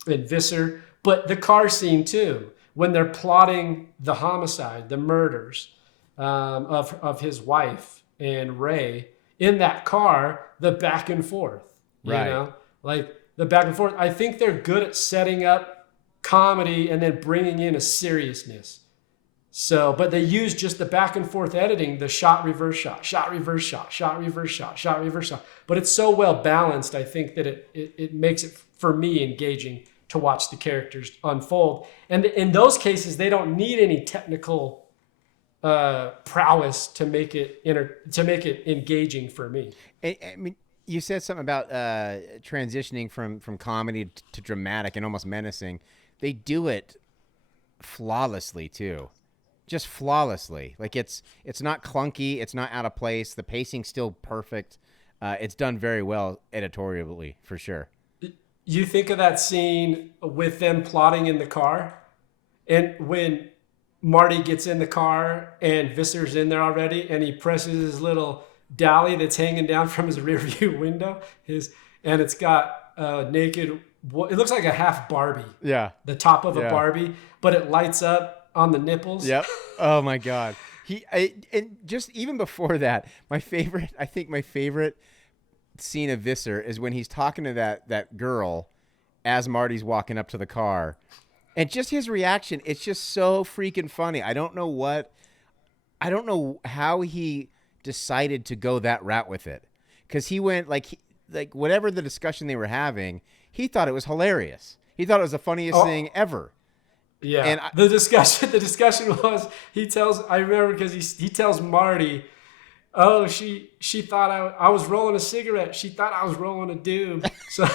Visser, but the car scene too, when they're plotting the homicide, the murders of his wife and Ray in that car, the back and forth, you know, like the back and forth. I think they're good at setting up comedy and then bringing in a seriousness. So, but they use just the back and forth editing, the shot, reverse shot, shot, reverse shot, shot, reverse shot, shot, reverse shot. But it's so well balanced, I think that it makes it, for me, engaging to watch the characters unfold. And in those cases, they don't need any technical prowess to make it engaging for me. I mean, you said something about transitioning from comedy to dramatic and almost menacing. They do it flawlessly too. Just flawlessly. Like it's not clunky, it's not out of place. The pacing's still perfect. It's done very well editorially, for sure. You think of that scene with them plotting in the car, and when Marty gets in the car and Visser's in there already, and he presses his little dolly that's hanging down from his rear view window, and it's got naked. It looks like a half Barbie. Yeah. The top of a Barbie, but it lights up on the nipples. Yep. Oh my God. And just even before that, my favorite scene of Visser is when he's talking to that girl as Marty's walking up to the car, and just his reaction. It's just so freaking funny. I don't know how he decided to go that route with it, because he went like whatever the discussion they were having, he thought it was hilarious. He thought it was the funniest thing ever. Yeah. And the discussion was, I remember because he tells Marty, oh, she thought I was rolling a cigarette. She thought I was rolling a doob. So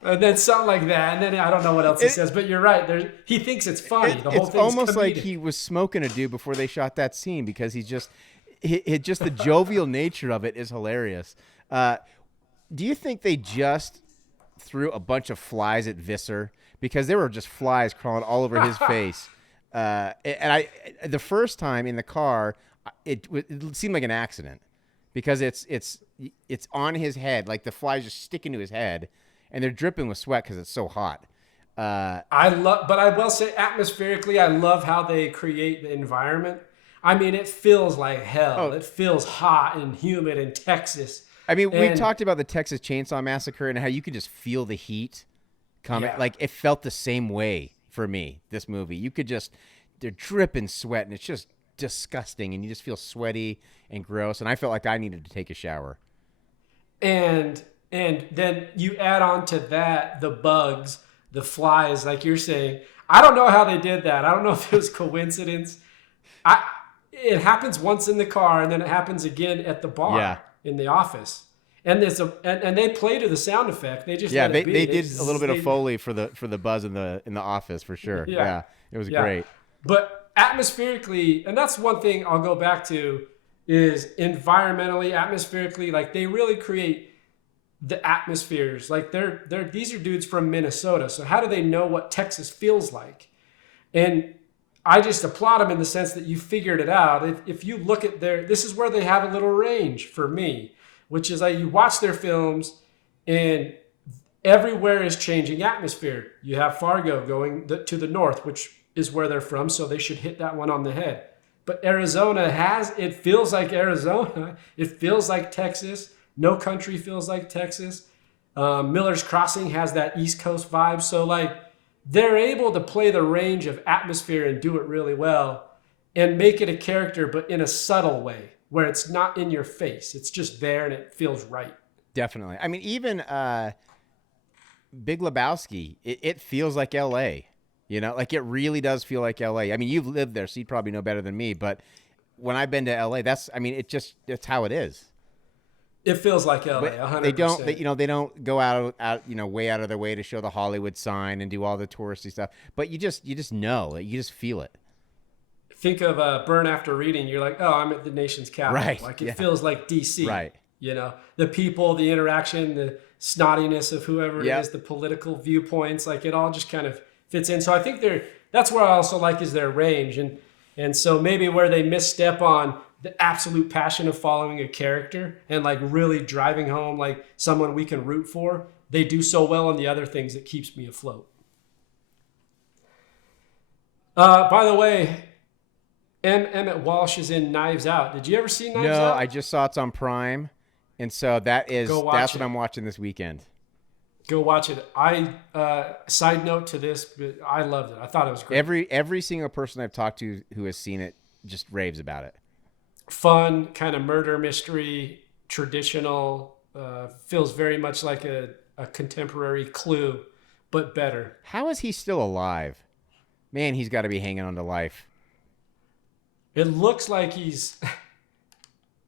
And then something like that, and then I don't know what else he says, but you're right. He thinks it's funny. The whole It's thing's almost comedic. like he was smoking a dude before they shot that scene because just the jovial nature of it is hilarious. Do you think they just threw a bunch of flies at Visser because there were just flies crawling all over his face? And the first time in the car, it seemed like an accident because it's on his head, like the flies just sticking to his head. And they're dripping with sweat because it's so hot. But I will say, atmospherically, I love how they create the environment. I mean, it feels like hell. Oh. It feels hot and humid in Texas. I mean, we talked about the Texas Chainsaw Massacre and how you could just feel the heat coming. Yeah. Like, it felt the same way for me, this movie. You could they're dripping sweat, and it's just disgusting, and you just feel sweaty and gross. And I felt like I needed to take a shower. And then you add on to that the bugs, the flies, like you're saying. I don't know how they did that. I don't know if it was coincidence. It happens once in the car, and then it happens again at the bar in the office. And and they play to the sound effect. They just they did a little bit of Foley for the buzz in the office for sure. Yeah, it was great. But atmospherically, and that's one thing I'll go back to, is environmentally, atmospherically, like they really create the atmospheres. Like these are dudes from Minnesota, so how do they know what Texas feels like? And I just applaud them in the sense that you figured it out. If you look at this is where they have a little range for me, which is like you watch their films and everywhere is changing atmosphere. You have Fargo going to the north, which is where they're from, so they should hit that one on the head. But Arizona it feels like Arizona. It feels like Texas. No Country feels like Texas. Miller's Crossing has that East Coast vibe. So like they're able to play the range of atmosphere and do it really well and make it a character, but in a subtle way where it's not in your face. It's just there and it feels right. Definitely. I mean, even Big Lebowski, it feels like L.A., you know, like it really does feel like L.A. I mean, you've lived there, so you probably know better than me, but when I've been to L.A., it's how it is. It feels like LA, but 100%. They don't go out, way out of their way to show the Hollywood sign and do all the touristy stuff. But you just know, you just feel it. Think of Burn After Reading. You're like, oh, I'm at the nation's capital. Right. Like it feels like DC. Right. You know, the people, the interaction, the snottiness of whoever it is, the political viewpoints, like it all just kind of fits in. So I think that's what I also like is their range. And so maybe where they misstep on the absolute passion of following a character and like really driving home like someone we can root for, they do so well on the other things that keeps me afloat. By the way, Emmett Walsh is in Knives Out. Did you ever see Knives Out? No, I just saw it's on Prime, and so that's what I'm watching this weekend. Go watch it. Side note to this, but I loved it. I thought it was great. Every single person I've talked to who has seen it just raves about it. Fun, kind of murder mystery, traditional, feels very much like a contemporary Clue, but better. How is he still alive? Man, he's got to be hanging on to life. It looks like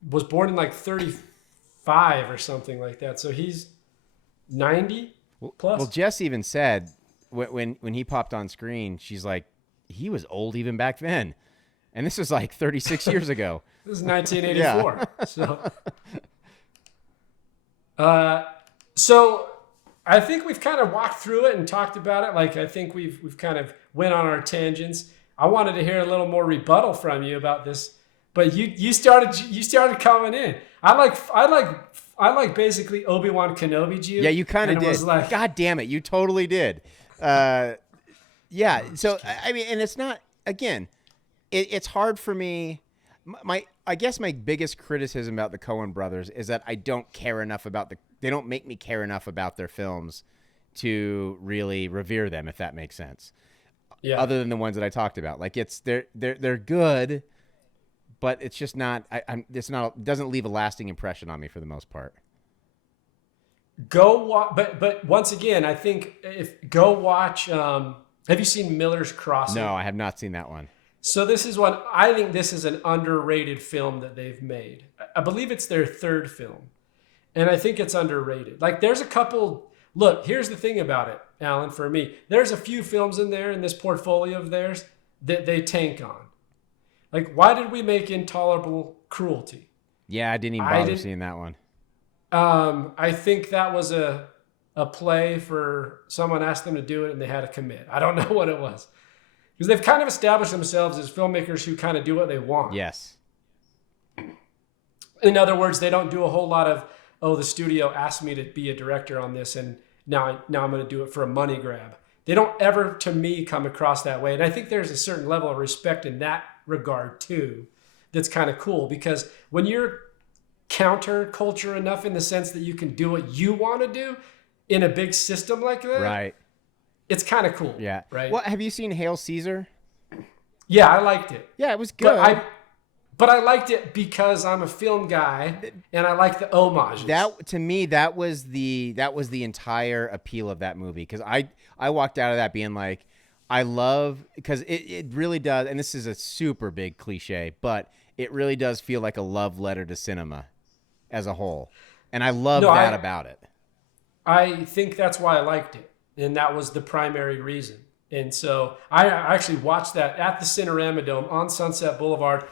was born in like 35 or something like that. So he's 90 plus. Well, Jess even said when he popped on screen, she's like, he was old even back then. And this was like 36 years ago. This is 1984. Yeah. So I think we've kind of walked through it and talked about it. Like I think we've kind of went on our tangents. I wanted to hear a little more rebuttal from you about this, but you started coming in. I like basically Obi-Wan Kenobi. Yeah, you kind of did. Like, God damn it, you totally did. Yeah. So I mean, and it's not again. It's hard for me. I guess my biggest criticism about the Coen Brothers is that I don't care enough about they don't make me care enough about their films to really revere them, if that makes sense. Yeah. Other than the ones that I talked about, like they're good, but it's just not. It doesn't leave a lasting impression on me for the most part. But once again, I think go watch. Have you seen Miller's Crossing? No, I have not seen that one. So this is one, I think this is an underrated film that they've made. I believe it's their third film. And I think it's underrated. Like there's a couple, Look, here's the thing about it, Alan, for me. There's a few films in there in this portfolio of theirs that they tank on. Like, why did we make Intolerable Cruelty? Yeah, I didn't even bother seeing that one. I think that was a play for someone asked them to do it and they had to commit. I don't know what it was. Because they've kind of established themselves as filmmakers who kind of do what they want. Yes. In other words, they don't do a whole lot of, the studio asked me to be a director on this and now I'm going to do it for a money grab. They don't ever, to me, come across that way. And I think there's a certain level of respect in that regard, too, that's kind of cool. Because when you're counterculture enough in the sense that you can do what you want to do in a big system like that, right? It's kind of cool. Yeah. Right. Well, have you seen Hail Caesar? Yeah, I liked it. Yeah, it was good. But I liked it because I'm a film guy and I like the homages. That to me, that was the entire appeal of that movie. Because I walked out of that being like, I love, because it really does, and this is a super big cliche, but it really does feel like a love letter to cinema as a whole. And I love that about it. I think that's why I liked it. And that was the primary reason. And so I actually watched that at the Cinerama Dome on Sunset Boulevard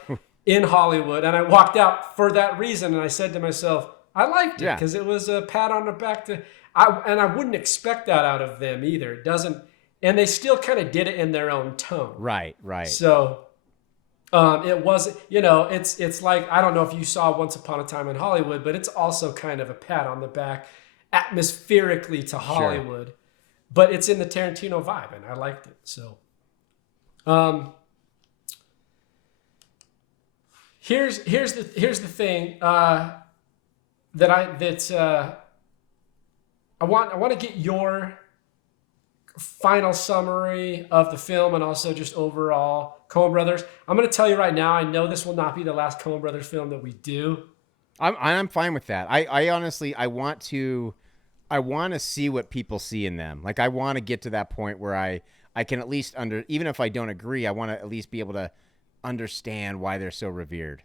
in Hollywood. And I walked out for that reason. And I said to myself, I liked it because it was a pat on the back and I wouldn't expect that out of them either. It doesn't, and they still kind of did it in their own tone. Right. So it wasn't, it's like, I don't know if you saw Once Upon a Time in Hollywood, but it's also kind of a pat on the back atmospherically to Hollywood. Sure. But it's in the Tarantino vibe, and I liked it. So, here's the thing I want to get your final summary of the film and also just overall Coen Brothers. I'm going to tell you right now, I know this will not be the last Coen Brothers film that we do. I'm fine with that. I honestly, I want to see what people see in them. Like, I want to get to that point where I can at least even if I don't agree, I want to at least be able to understand why they're so revered.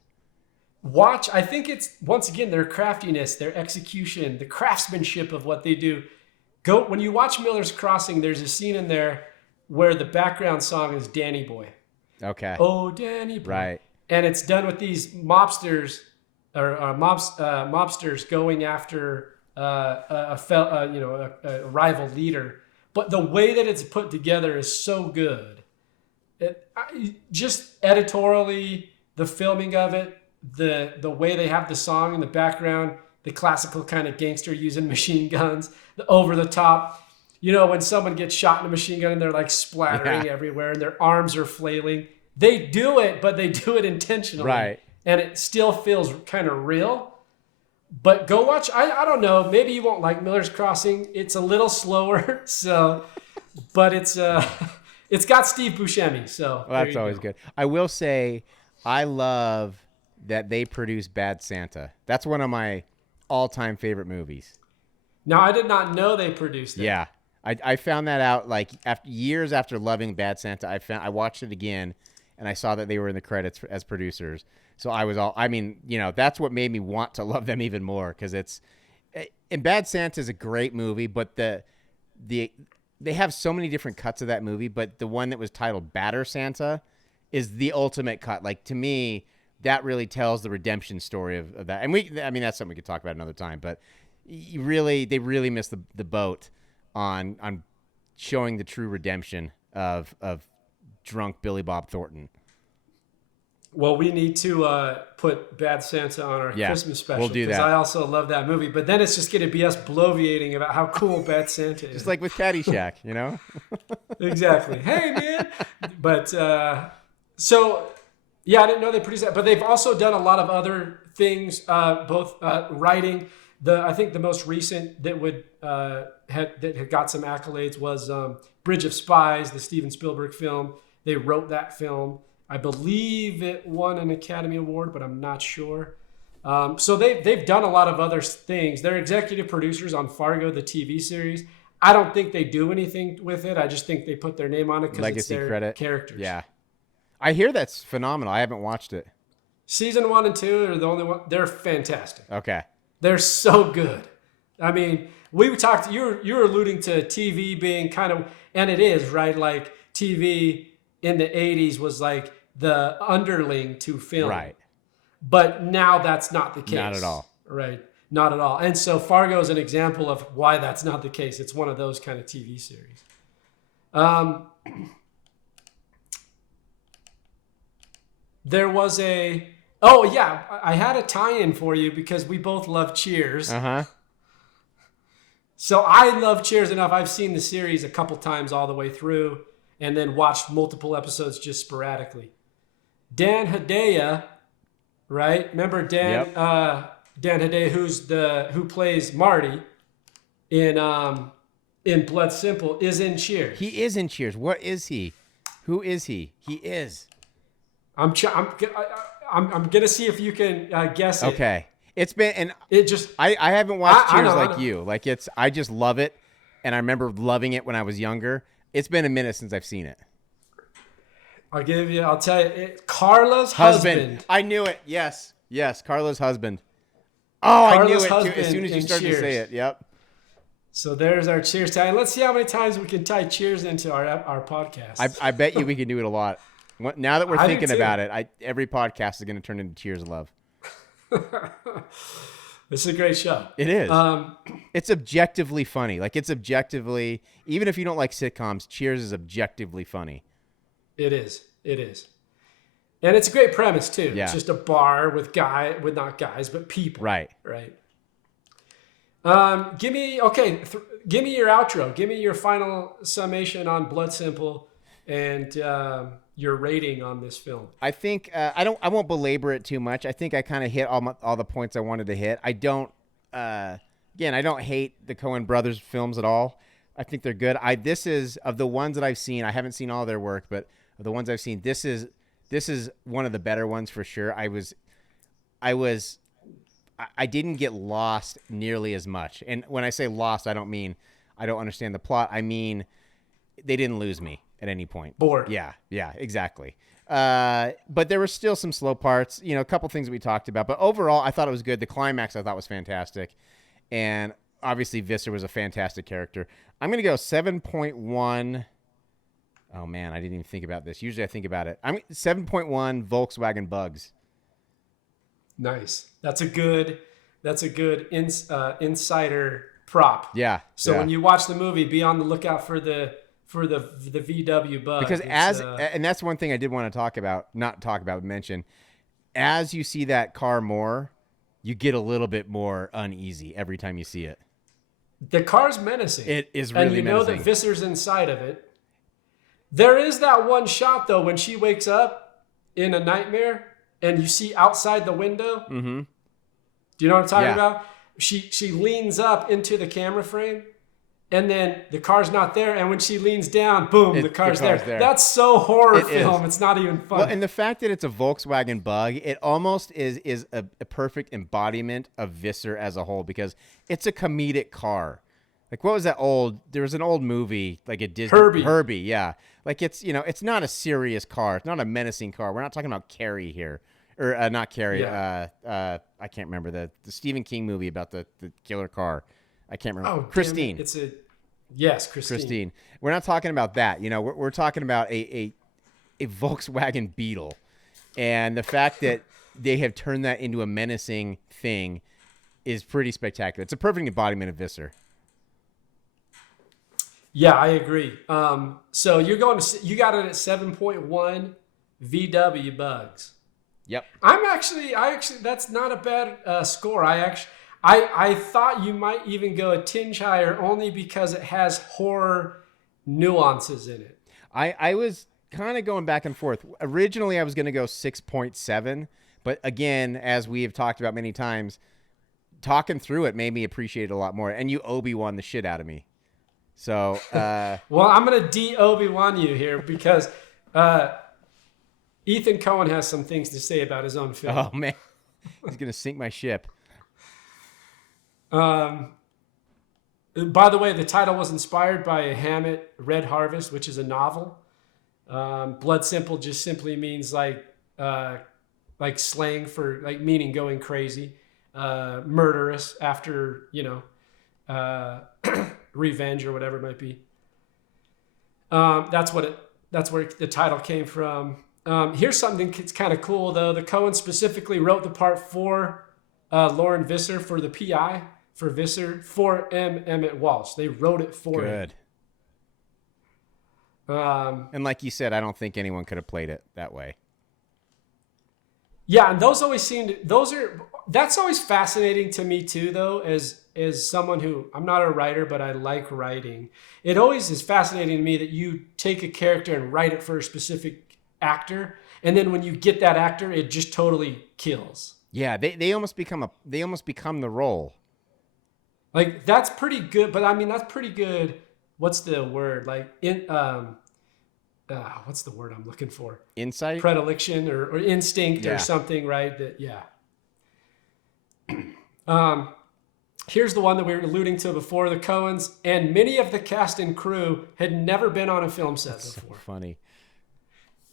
I think it's, once again, their craftiness, their execution, the craftsmanship of what they do. When you watch Miller's Crossing, there's a scene in there where the background song is Danny Boy. Okay. Oh, Danny Boy. Right. And it's done with these mobsters going after a rival leader, but the way that it's put together is so good. Just editorially, the filming of it, the way they have the song in the background, the classical kind of gangster using machine guns, the over the top. When someone gets shot in a machine gun and they're like splattering everywhere and their arms are flailing. They do it, but they do it intentionally. Right. And it still feels kind of real. But go watch. I don't know. Maybe you won't like Miller's Crossing. It's a little slower. But it's got Steve Buscemi. So that's always good. I will say, I love that they produce Bad Santa. That's one of my all-time favorite movies. Now, I did not know they produced it. Yeah, I found that out like years after loving Bad Santa. I watched it again, and I saw that they were in the credits as producers. So that's what made me want to love them even more, because and Bad Santa is a great movie, but they have so many different cuts of that movie, but the one that was titled Batter Santa is the ultimate cut. Like, to me, that really tells the redemption story of that. And that's something we could talk about another time, but they really missed the boat on showing the true redemption of drunk Billy Bob Thornton. Well, we need to put Bad Santa on our Christmas special. We'll do that. Because I also love that movie. But then it's just going to be us bloviating about how cool Bad Santa is. Just like with Caddyshack, Exactly. Hey, man. But I didn't know they produced that. But they've also done a lot of other things, both writing. I think the most recent that had got some accolades was Bridge of Spies, the Steven Spielberg film. They wrote that film. I believe it won an Academy Award, but I'm not sure. So they've done a lot of other things. They're executive producers on Fargo, the TV series. I don't think they do anything with it. I just think they put their name on it because it's their credit. Characters. Yeah. I hear that's phenomenal. I haven't watched it. Season 1 and 2 are the only one. They're fantastic. Okay. They're so good. I mean, we talked. You're alluding to TV being kind of, and it is right. Like TV in the '80s was like the underling to film, Right. But now that's not the case. Not at all. Right. Not at all. And so Fargo is an example of why that's not the case. It's one of those kind of TV series. There was I had a tie-in for you because we both love Cheers. Uh-huh. So I love Cheers enough. I've seen the series a couple times all the way through and then watched multiple episodes just sporadically. Dan Hedeya, right? Remember Dan? Yep. Dan Hedeya, who plays Marty in Blood Simple, is in Cheers. He is in Cheers. What is he? Who is he? He is. I'm gonna see if you can guess it. Okay. It's been, and it just I haven't watched Cheers I like know. you. Like I just love it, and I remember loving it when I was younger. It's been a minute since I've seen it. I'll tell you, Carla's husband. I knew it. Yes, Carla's husband. Oh, I knew it too. As soon as you started to say it. Yep. So there's our Cheers tie. Let's see how many times we can tie Cheers into our podcast. I bet you we can do it a lot. Now that we're I do thinking too. about it, every podcast is going to turn into Cheers Love. This is a great show. It is. It's objectively funny. Like it's objectively, even if you don't like sitcoms, Cheers is objectively funny. It is. And it's a great premise too. Yeah. It's just a bar with not guys, but people. Right. Give me your outro. Give me your final summation on Blood Simple and your rating on this film. I think I won't belabor it too much. I think I kind of hit all the points I wanted to hit. I don't hate the Coen Brothers films at all. I think they're good. This is, of the ones that I've seen, I haven't seen all their work, but of the ones I've seen, this is one of the better ones for sure. I didn't get lost nearly as much. And when I say lost, I don't mean I don't understand the plot. I mean, they didn't lose me at any point. Bored. Yeah, exactly. But there were still some slow parts, a couple things that we talked about. But overall, I thought it was good. The climax I thought was fantastic. And obviously, Visser was a fantastic character. I'm going to go 7.1. Oh, man, I didn't even think about this. Usually I think about it. I'm 7.1 Volkswagen Bugs. Nice. That's a good insider prop. Yeah. So when you watch the movie, be on the lookout for the VW bug. Because and that's one thing I did want to mention. As you see that car more, you get a little bit more uneasy every time you see it. The car's menacing. It is really menacing. And you know that Visser's inside of it. There is that one shot, though, when she wakes up in a nightmare and you see outside the window. Mm-hmm. Do you know what I'm talking about? She leans up into the camera frame, and then the car's not there. And when she leans down, boom, the car's there. That's so horror film. It's not even funny. Well, and the fact that it's a Volkswagen Bug, it almost is a perfect embodiment of Visser as a whole, because it's a comedic car. Like, what was that there was an old movie, like a Disney. Herbie, yeah. Like, it's not a serious car. It's not a menacing car. We're not talking about Carrie here. Or not Carrie. Yeah. I can't remember the Stephen King movie about the killer car. I can't remember. Oh, Christine. Yes, Christine. We're not talking about that. We're talking about a Volkswagen Beetle. And the fact that they have turned that into a menacing thing is pretty spectacular. It's a perfect embodiment of Visser. Yeah, I agree. So you got it at 7.1 VW bugs. Yep. I actually, that's not a bad score. I thought you might even go a tinge higher only because it has horror nuances in it. I was kind of going back and forth. Originally, I was going to go 6.7, but again, as we have talked about many times, talking through it made me appreciate it a lot more. And you Obi-Wan the shit out of me. So, well, I'm going to de-Obi-Wan you here because Ethan Coen has some things to say about his own film. Oh, man. He's going to sink my ship. By the way, the title was inspired by a Hammett Red Harvest, which is a novel. Blood Simple just simply means like slang for like meaning going crazy, murderous after, revenge or whatever it might be. That's where the title came from. Here's something that's kind of cool though. The Coens specifically wrote the part for Lauren Visser for the PI for Visser for Emmett Walsh. They wrote it for him. And like you said, I don't think anyone could have played it that way. Yeah, and that's always fascinating to me too, though, as someone who, I'm not a writer, but I like writing. It always is fascinating to me that you take a character and write it for a specific actor, and then when you get that actor, it just totally kills. Yeah, they almost become the role. Like, that's pretty good, but I mean, that's pretty good. What's the word? Like, what's the word I'm looking for? Insight? Predilection or instinct or something, right? Here's the one that we were alluding to before. The Coens and many of the cast and crew had never been on a film set before. So funny.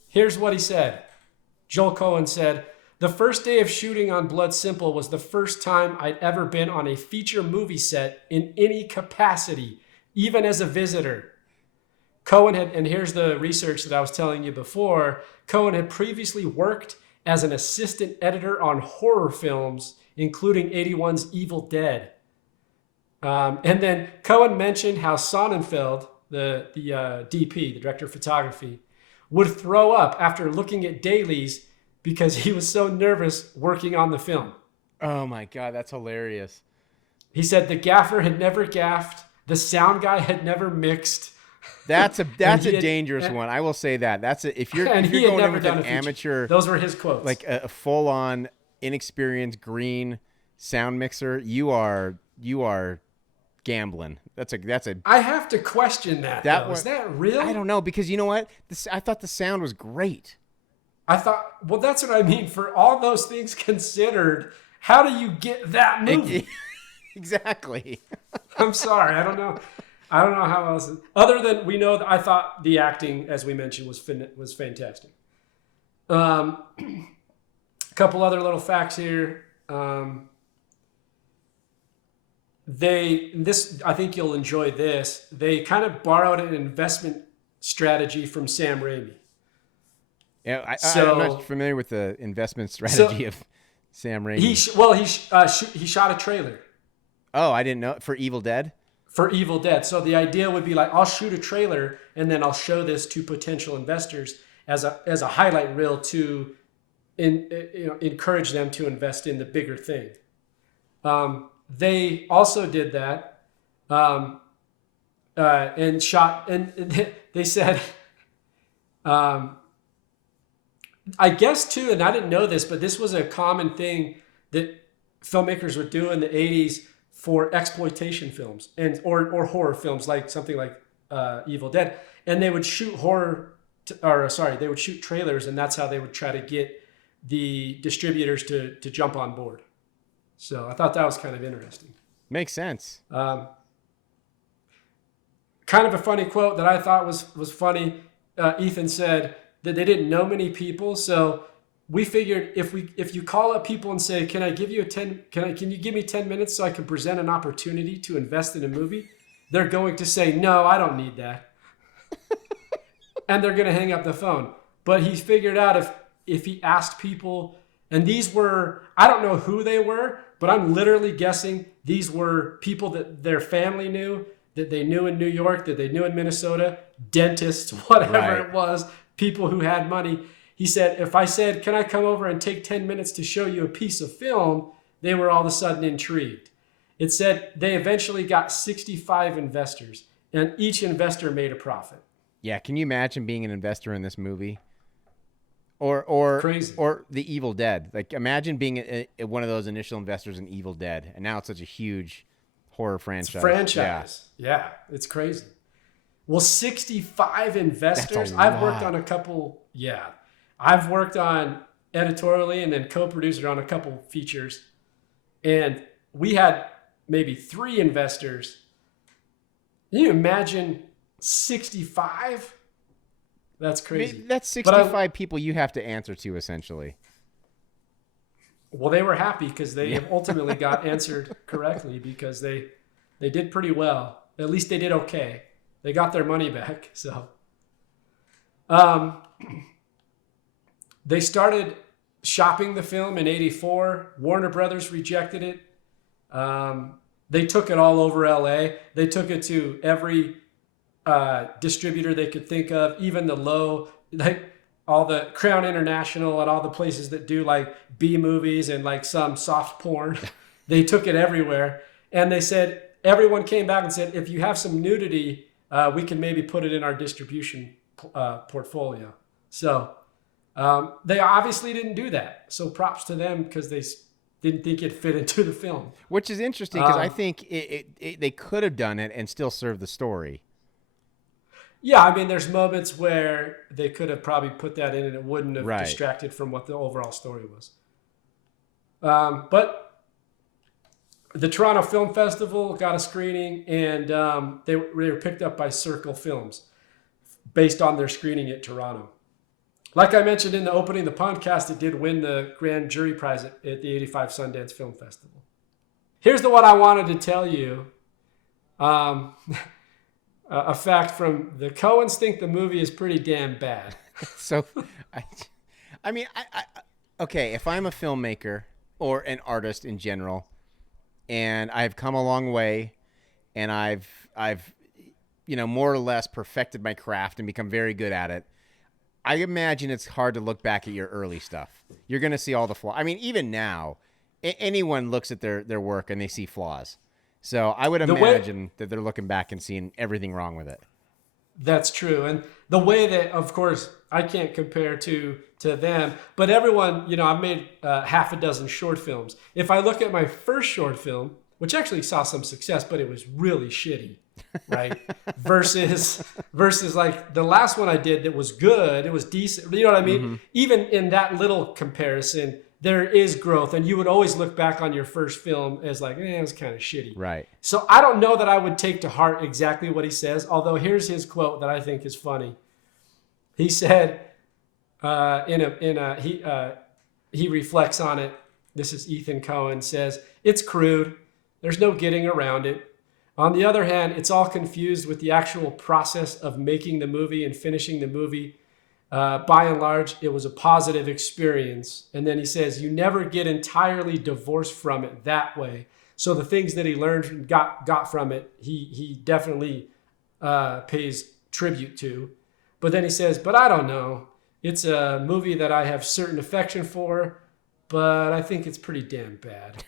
Here's what he said. Joel Coen said, "The first day of shooting on Blood Simple was the first time I'd ever been on a feature movie set in any capacity, even as a visitor. Coen had, and here's the research that I was telling you before, Coen had previously worked as an assistant editor on horror films, including 81's Evil Dead." And then Coen mentioned how Sonnenfeld, the DP, the director of photography, would throw up after looking at dailies because he was so nervous working on the film. Oh my God, that's hilarious. He said the gaffer had never gaffed, the sound guy had never mixed. That's a dangerous one. I will say that. If you're going in with an amateur, those were his quotes. Like a full-on, inexperienced green sound mixer, you are gambling. That's a. I have to question that. Is that real? I don't know, because you know what? I thought the sound was great. I thought, well, that's what I mean. For all those things considered, how do you get that movie? Exactly. I'm sorry. I don't know how else. Other than we know that I thought the acting, as we mentioned, was fantastic. A couple other little facts here. I think you'll enjoy this. They kind of borrowed an investment strategy from Sam Raimi. Yeah, I'm not familiar with the investment strategy of Sam Raimi. He shot a trailer. Oh, I didn't know. For Evil Dead? For Evil Dead. So the idea would be like, I'll shoot a trailer and then I'll show this to potential investors as a highlight reel to encourage them to invest in the bigger thing. They also did that and shot, and they said, I guess too, and I didn't know this, but this was a common thing that filmmakers would do in the 80s for exploitation films or horror films, like something like Evil Dead, and they would shoot they would shoot trailers, and that's how they would try to get the distributors to jump on board. So I thought that was kind of interesting. Makes sense. Kind of a funny quote that I thought was funny. Ethan said that they didn't know many people, so we figured if you call up people and say, can you give me 10 minutes so I can present an opportunity to invest in a movie? They're going to say, no, I don't need that. And they're going to hang up the phone. But he figured out if he asked people, and these were, I don't know who they were, but I'm literally guessing these were people that their family knew, that they knew in New York, that they knew in Minnesota, dentists, whatever it was, people who had money. He said, if I said, can I come over and take 10 minutes to show you a piece of film, they were all of a sudden intrigued. It said they eventually got 65 investors, and each investor made a profit. Yeah, can you imagine being an investor in this movie? Or crazy. Or The Evil Dead. Like, imagine being one of those initial investors in Evil Dead, and now it's such a huge horror franchise. Yeah, it's crazy. Well, 65 investors. That's a I've worked lot. on a couple. Yeah, I've worked on editorially and then co-producer on a couple features, and we had maybe 3 investors. Can you imagine 65? That's crazy. I mean, that's 65 people you have to answer to, essentially. Well, they were happy because they ultimately got answered correctly because they They did pretty well. At least they did okay. They got their money back. So, they started shopping the film in '84. Warner Brothers rejected it. They took it all over LA. They took it to every distributor they could think of, even the all the Crown International and all the places that do like B movies and like some soft porn. They took it everywhere. And they said, everyone came back and said, if you have some nudity, we can maybe put it in our distribution portfolio. So they obviously didn't do that. So props to them because they didn't think it fit into the film. Which is interesting because I think they could have done it and still served the story. Yeah, I mean, there's moments where they could have probably put that in and it wouldn't have distracted from what the overall story was. But the Toronto Film Festival got a screening, and they were picked up by Circle Films based on their screening at Toronto. Like I mentioned in the opening of the podcast, it did win the Grand Jury Prize at the 85 Sundance Film Festival. Here's the one I wanted to tell you. A fact from the Coens think the movie is pretty damn bad. So, I mean, okay, if I'm a filmmaker or an artist in general, and I've come a long way, and I've more or less perfected my craft and become very good at it, I imagine it's hard to look back at your early stuff. You're going to see all the flaws. I mean, even now, anyone looks at their work and they see flaws. So I would imagine that they're looking back and seeing everything wrong with it. That's true. And the way that, of course, I can't compare to them, but everyone, I've made half a dozen short films. If I look at my first short film, which actually saw some success, but it was really shitty, right? versus like the last one I did that was good, it was decent. You know what I mean? Mm-hmm. Even in that little comparison, there is growth, and you would always look back on your first film as like, it was kind of shitty. Right. So I don't know that I would take to heart exactly what he says, although here's his quote that I think is funny. He said, he reflects on it. This is Ethan Coen says, "It's crude. There's no getting around it. On the other hand, it's all confused with the actual process of making the movie and finishing the movie. By and large, it was a positive experience." And then he says, "You never get entirely divorced from it that way. So the things that he learned and got from it, he definitely pays tribute to." But then he says, "But I don't know. It's a movie that I have certain affection for, but I think it's pretty damn bad."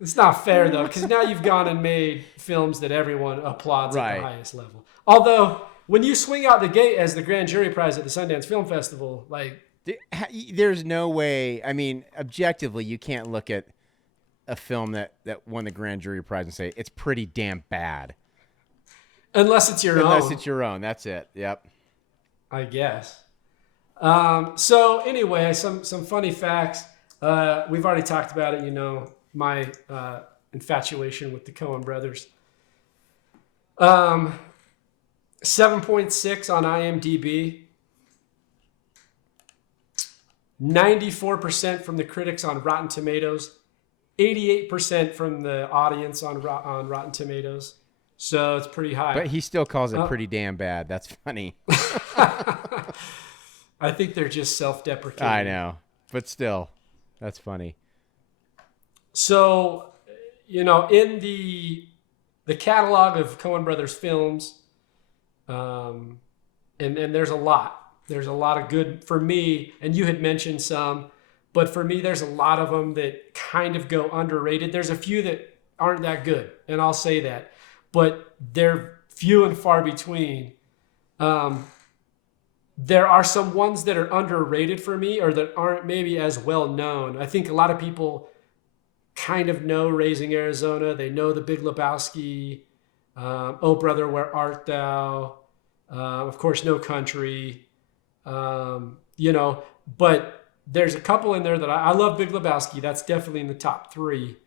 It's not fair, though, because now you've gone and made films that everyone applauds at the highest level. Although, when you swing out the gate as the Grand Jury Prize at the Sundance Film Festival, like... There's no way... I mean, objectively, you can't look at a film that won the Grand Jury Prize and say, it's pretty damn bad. Unless it's your own. Unless it's your own. That's it. Yep. I guess. So, anyway, some funny facts. We've already talked about it, my infatuation with the Coen Brothers. 7.6 on IMDb. 94% from the critics on Rotten Tomatoes. 88% from the audience on Rotten Tomatoes. So it's pretty high. But he still calls it pretty damn bad. That's funny. I think they're just self-deprecating. I know. But still, that's funny. So, in the catalog of Coen Brothers films, and there's a lot. There's a lot of good for me, and you had mentioned some, but for me, there's a lot of them that kind of go underrated. There's a few that aren't that good, and I'll say that, but they're few and far between. There are some ones that are underrated for me, or that aren't maybe as well known. I think a lot of people kind of know Raising Arizona. They know The Big Lebowski, Oh Brother, Where Art Thou? Of course, No Country. But there's a couple in there that I love. Big Lebowski. That's definitely in the top 3.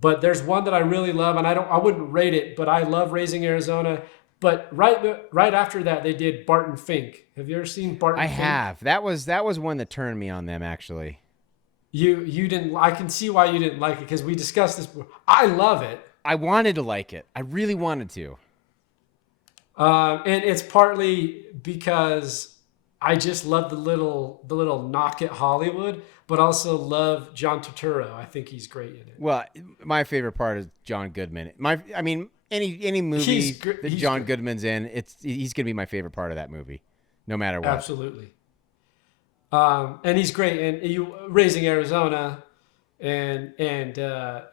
But there's one that I really love, and I wouldn't rate it, but I love Raising Arizona. But right after that, they did Barton Fink. Have you ever seen Barton Fink? I have. That was one that turned me on them, actually. You didn't. I can see why you didn't like it because we discussed this before. I love it. I wanted to like it. I really wanted to. And it's partly because I just love the little knock at Hollywood, but also love John Turturro. I think he's great in it. Well, my favorite part is John Goodman. Any movie that John Goodman's in, he's gonna be my favorite part of that movie, no matter what. Absolutely. And he's great. And you Raising Arizona, and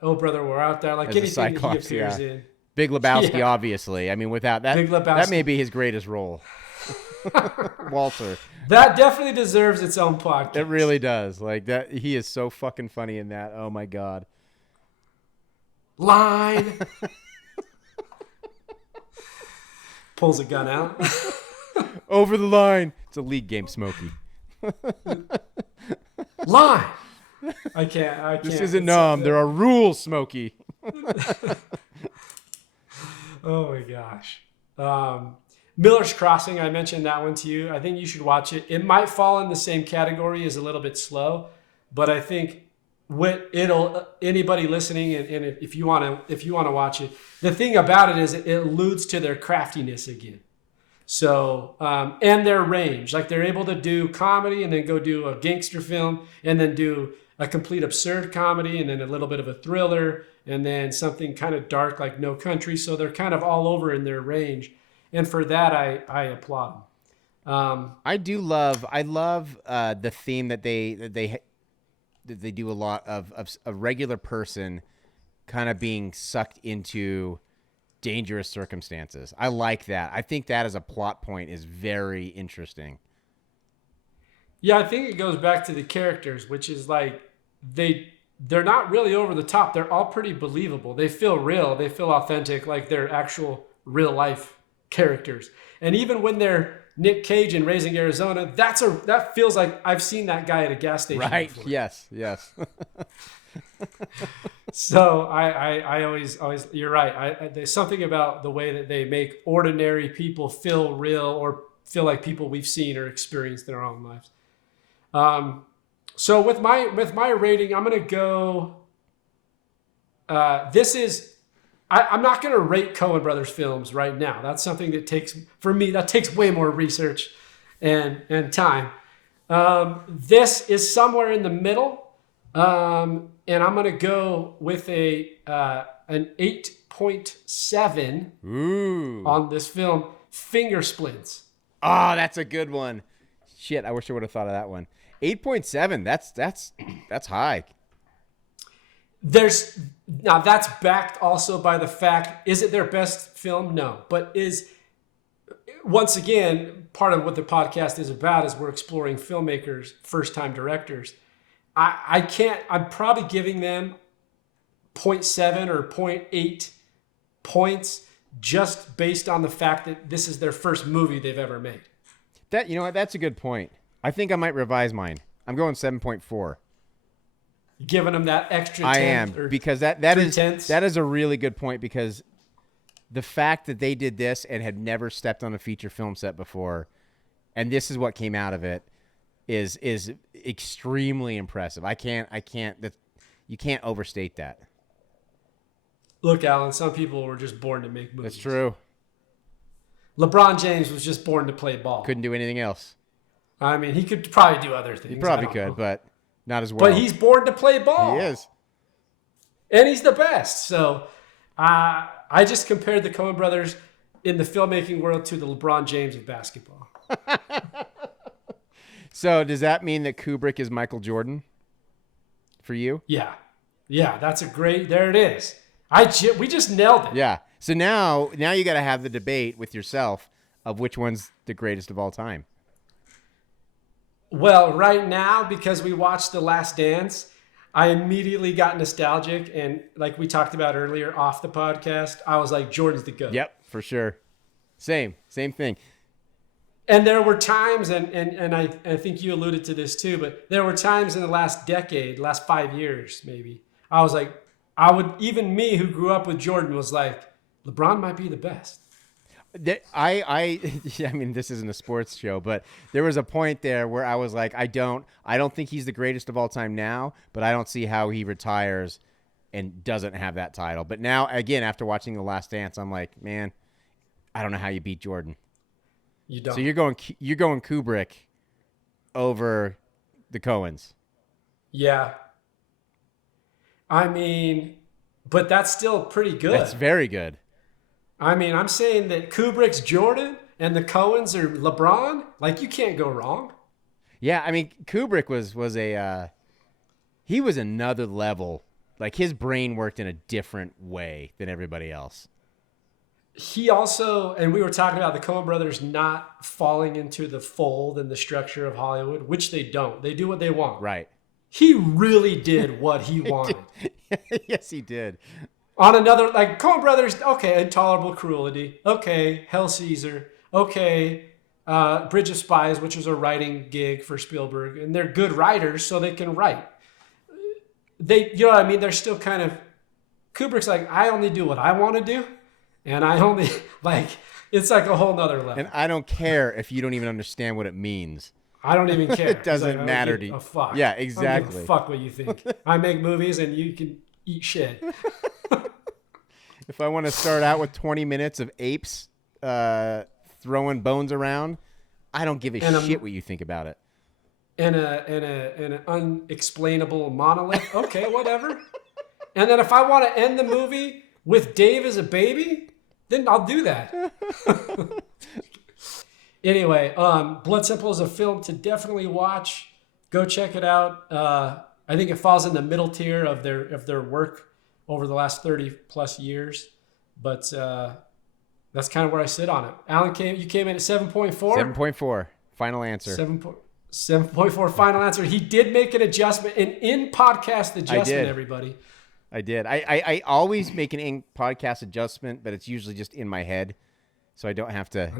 Oh Brother We're Out There, like As anything that he Cyclops, appears in. Big Lebowski, obviously. I mean, without that, Big Lebowski. that may be his greatest role. Walter. That definitely deserves its own podcast. It really does. Like that, he is so fucking funny in that. Oh my god. Line. Pulls a gun out. Over the line. It's a league game, Smokey. Line. I can't. This isn't Nom. There are rules, Smokey. Oh my gosh. Miller's Crossing, I mentioned that one to you. I think you should watch it. It might fall in the same category as a little bit slow, but I think anybody listening, and if you want to watch it, the thing about it is it alludes to their craftiness again. So and their range, like they're able to do comedy and then go do a gangster film and then do a complete absurd comedy and then a little bit of a thriller and then something kind of dark like No Country. So they're kind of all over in their range. And for that, I applaud them. I love the theme that they do a lot of a regular person kind of being sucked into dangerous circumstances. I like that. I think that as a plot point is very interesting. Yeah, I think it goes back to the characters, which is like they're not really over the top. They're all pretty believable. They feel real. They feel authentic, like they're actual real life characters. And even when they're Nick Cage in Raising Arizona, that feels like I've seen that guy at a gas station. Right. Before. Yes. So I always you're right. There's something about the way that they make ordinary people feel real or feel like people we've seen or experienced in our own lives. So with my rating, I'm gonna go. I'm not gonna rate Coen Brothers films right now. That's something that takes way more research and time. This is somewhere in the middle. And I'm going to go with an 8.7 on this film, Finger Splints. Oh, that's a good one. Shit, I wish I would have thought of that one. 8.7, that's high. Now that's backed also by the fact, is it their best film? No. But once again, part of what the podcast is about is we're exploring filmmakers, first-time directors. I'm probably giving them 0.7 or 0.8 points just based on the fact that this is their first movie they've ever made. You know what? That's a good point. I think I might revise mine. I'm going 7.4. Giving them that extra 10th. I am, because that is a really good point, because the fact that they did this and had never stepped on a feature film set before, and this is what came out of it, is extremely impressive. You can't overstate that. Look, Alan, some people were just born to make movies. That's true. LeBron James was just born to play ball. Couldn't do anything else. I mean, he could probably do other things. He probably could, but not as well. But he's born to play ball. He is. And he's the best. So I just compared the Coen Brothers in the filmmaking world to the LeBron James of basketball. So does that mean that Kubrick is Michael Jordan for you? Yeah, that's there it is. We just nailed it. Yeah. So now you got to have the debate with yourself of which one's the greatest of all time. Well, right now, because we watched The Last Dance, I immediately got nostalgic. And like we talked about earlier off the podcast, I was like, Jordan's the GOAT. Yep, for sure. Same thing. And there were times, and I think you alluded to this too, but there were times in the last 5 years maybe, I was like, even me who grew up with Jordan was like, LeBron might be the best. I mean, this isn't a sports show, but there was a point there where I was like, I don't think he's the greatest of all time now, but I don't see how he retires and doesn't have that title. But now, again, after watching The Last Dance, I'm like, man, I don't know how you beat Jordan. You don't. So you're going Kubrick over the Coens. Yeah. I mean, but that's still pretty good. That's very good. I mean, I'm saying that Kubrick's Jordan and the Coens are LeBron. Like, you can't go wrong. Yeah, I mean, Kubrick was he was another level. Like, his brain worked in a different way than everybody else. He also, and we were talking about the Coen Brothers not falling into the fold and the structure of Hollywood, which they don't. They do what they want. Right. He really did what he wanted. Yes, he did. On another, like, Coen Brothers, okay, Intolerable Cruelty, okay, Hell Caesar, okay, Bridge of Spies, which was a writing gig for Spielberg, and they're good writers, so they can write. You know what I mean? They're still kind of, Kubrick's like, I only do what I want to do, and I only, like, it's like a whole nother level. And I don't care if you don't even understand what it means. I don't even care. It doesn't matter to you. Fuck. Yeah, I don't exactly. give a fuck what you think. I make movies, and you can eat shit. If I want to start out with 20 minutes of apes throwing bones around, I don't give a shit what you think about it. And an unexplainable monolith, okay, whatever. And then if I want to end the movie with Dave as a baby, then I'll do that. Anyway, Blood Simple is a film to definitely watch. Go check it out. I think it falls in the middle tier of their work over the last 30 plus years, but that's kind of where I sit on it. Alan, you came in at 7.4? 7.4, final answer. 7.4 final answer. He did make an adjustment, an in-podcast adjustment, everybody. I did. I always make an in-podcast adjustment, but it's usually just in my head, so I don't have to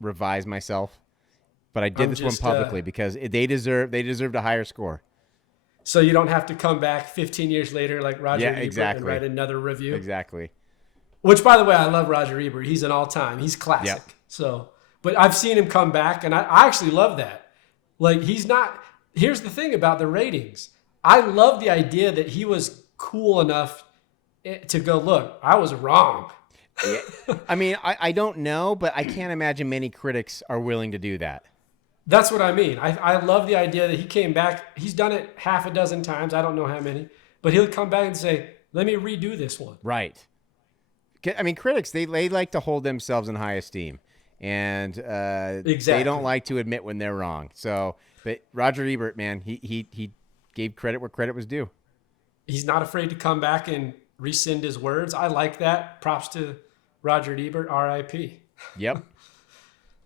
revise myself. But I did this one publicly because they deserved a higher score. So you don't have to come back 15 years later like Roger Ebert exactly. and write another review. Exactly. Which, by the way, I love Roger Ebert. He's an all-time. He's classic. Yep. So, but I've seen him come back, and I actually love that. Like, he's not. Here's the thing about the ratings. I love the idea that he was cool enough to go, look, I was wrong. I mean, I don't know, but I can't imagine many critics are willing to do that. That's what I mean. I love the idea that he came back. He's done it half a dozen times. I don't know how many. But he'll come back and say, let me redo this one. Right. I mean, critics, they like to hold themselves in high esteem. And they don't like to admit when they're wrong. So, but Roger Ebert, man, he gave credit where credit was due. He's not afraid to come back and rescind his words. I like that. Props to Roger Ebert, R.I.P. Yep.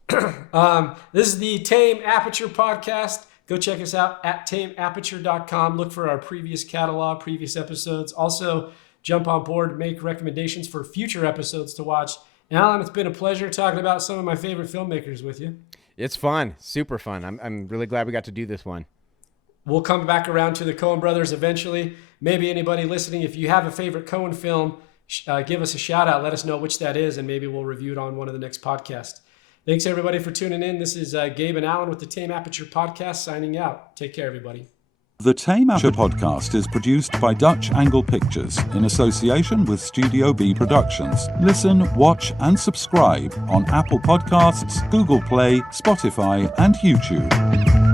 This is the Tame Aperture podcast. Go check us out at tameaperture.com. Look for our previous catalog, previous episodes. Also, jump on board, make recommendations for future episodes to watch. And Alan, it's been a pleasure talking about some of my favorite filmmakers with you. It's fun, super fun. I'm really glad we got to do this one. We'll come back around to the Coen Brothers eventually. Maybe anybody listening, if you have a favorite Coen film, give us a shout out. Let us know which that is, and maybe we'll review it on one of the next podcasts. Thanks, everybody, for tuning in. This is Gabe and Alan with the Tame Aperture podcast signing out. Take care, everybody. The Tame Aperture podcast is produced by Dutch Angle Pictures in association with Studio B Productions. Listen, watch, and subscribe on Apple Podcasts, Google Play, Spotify, and YouTube.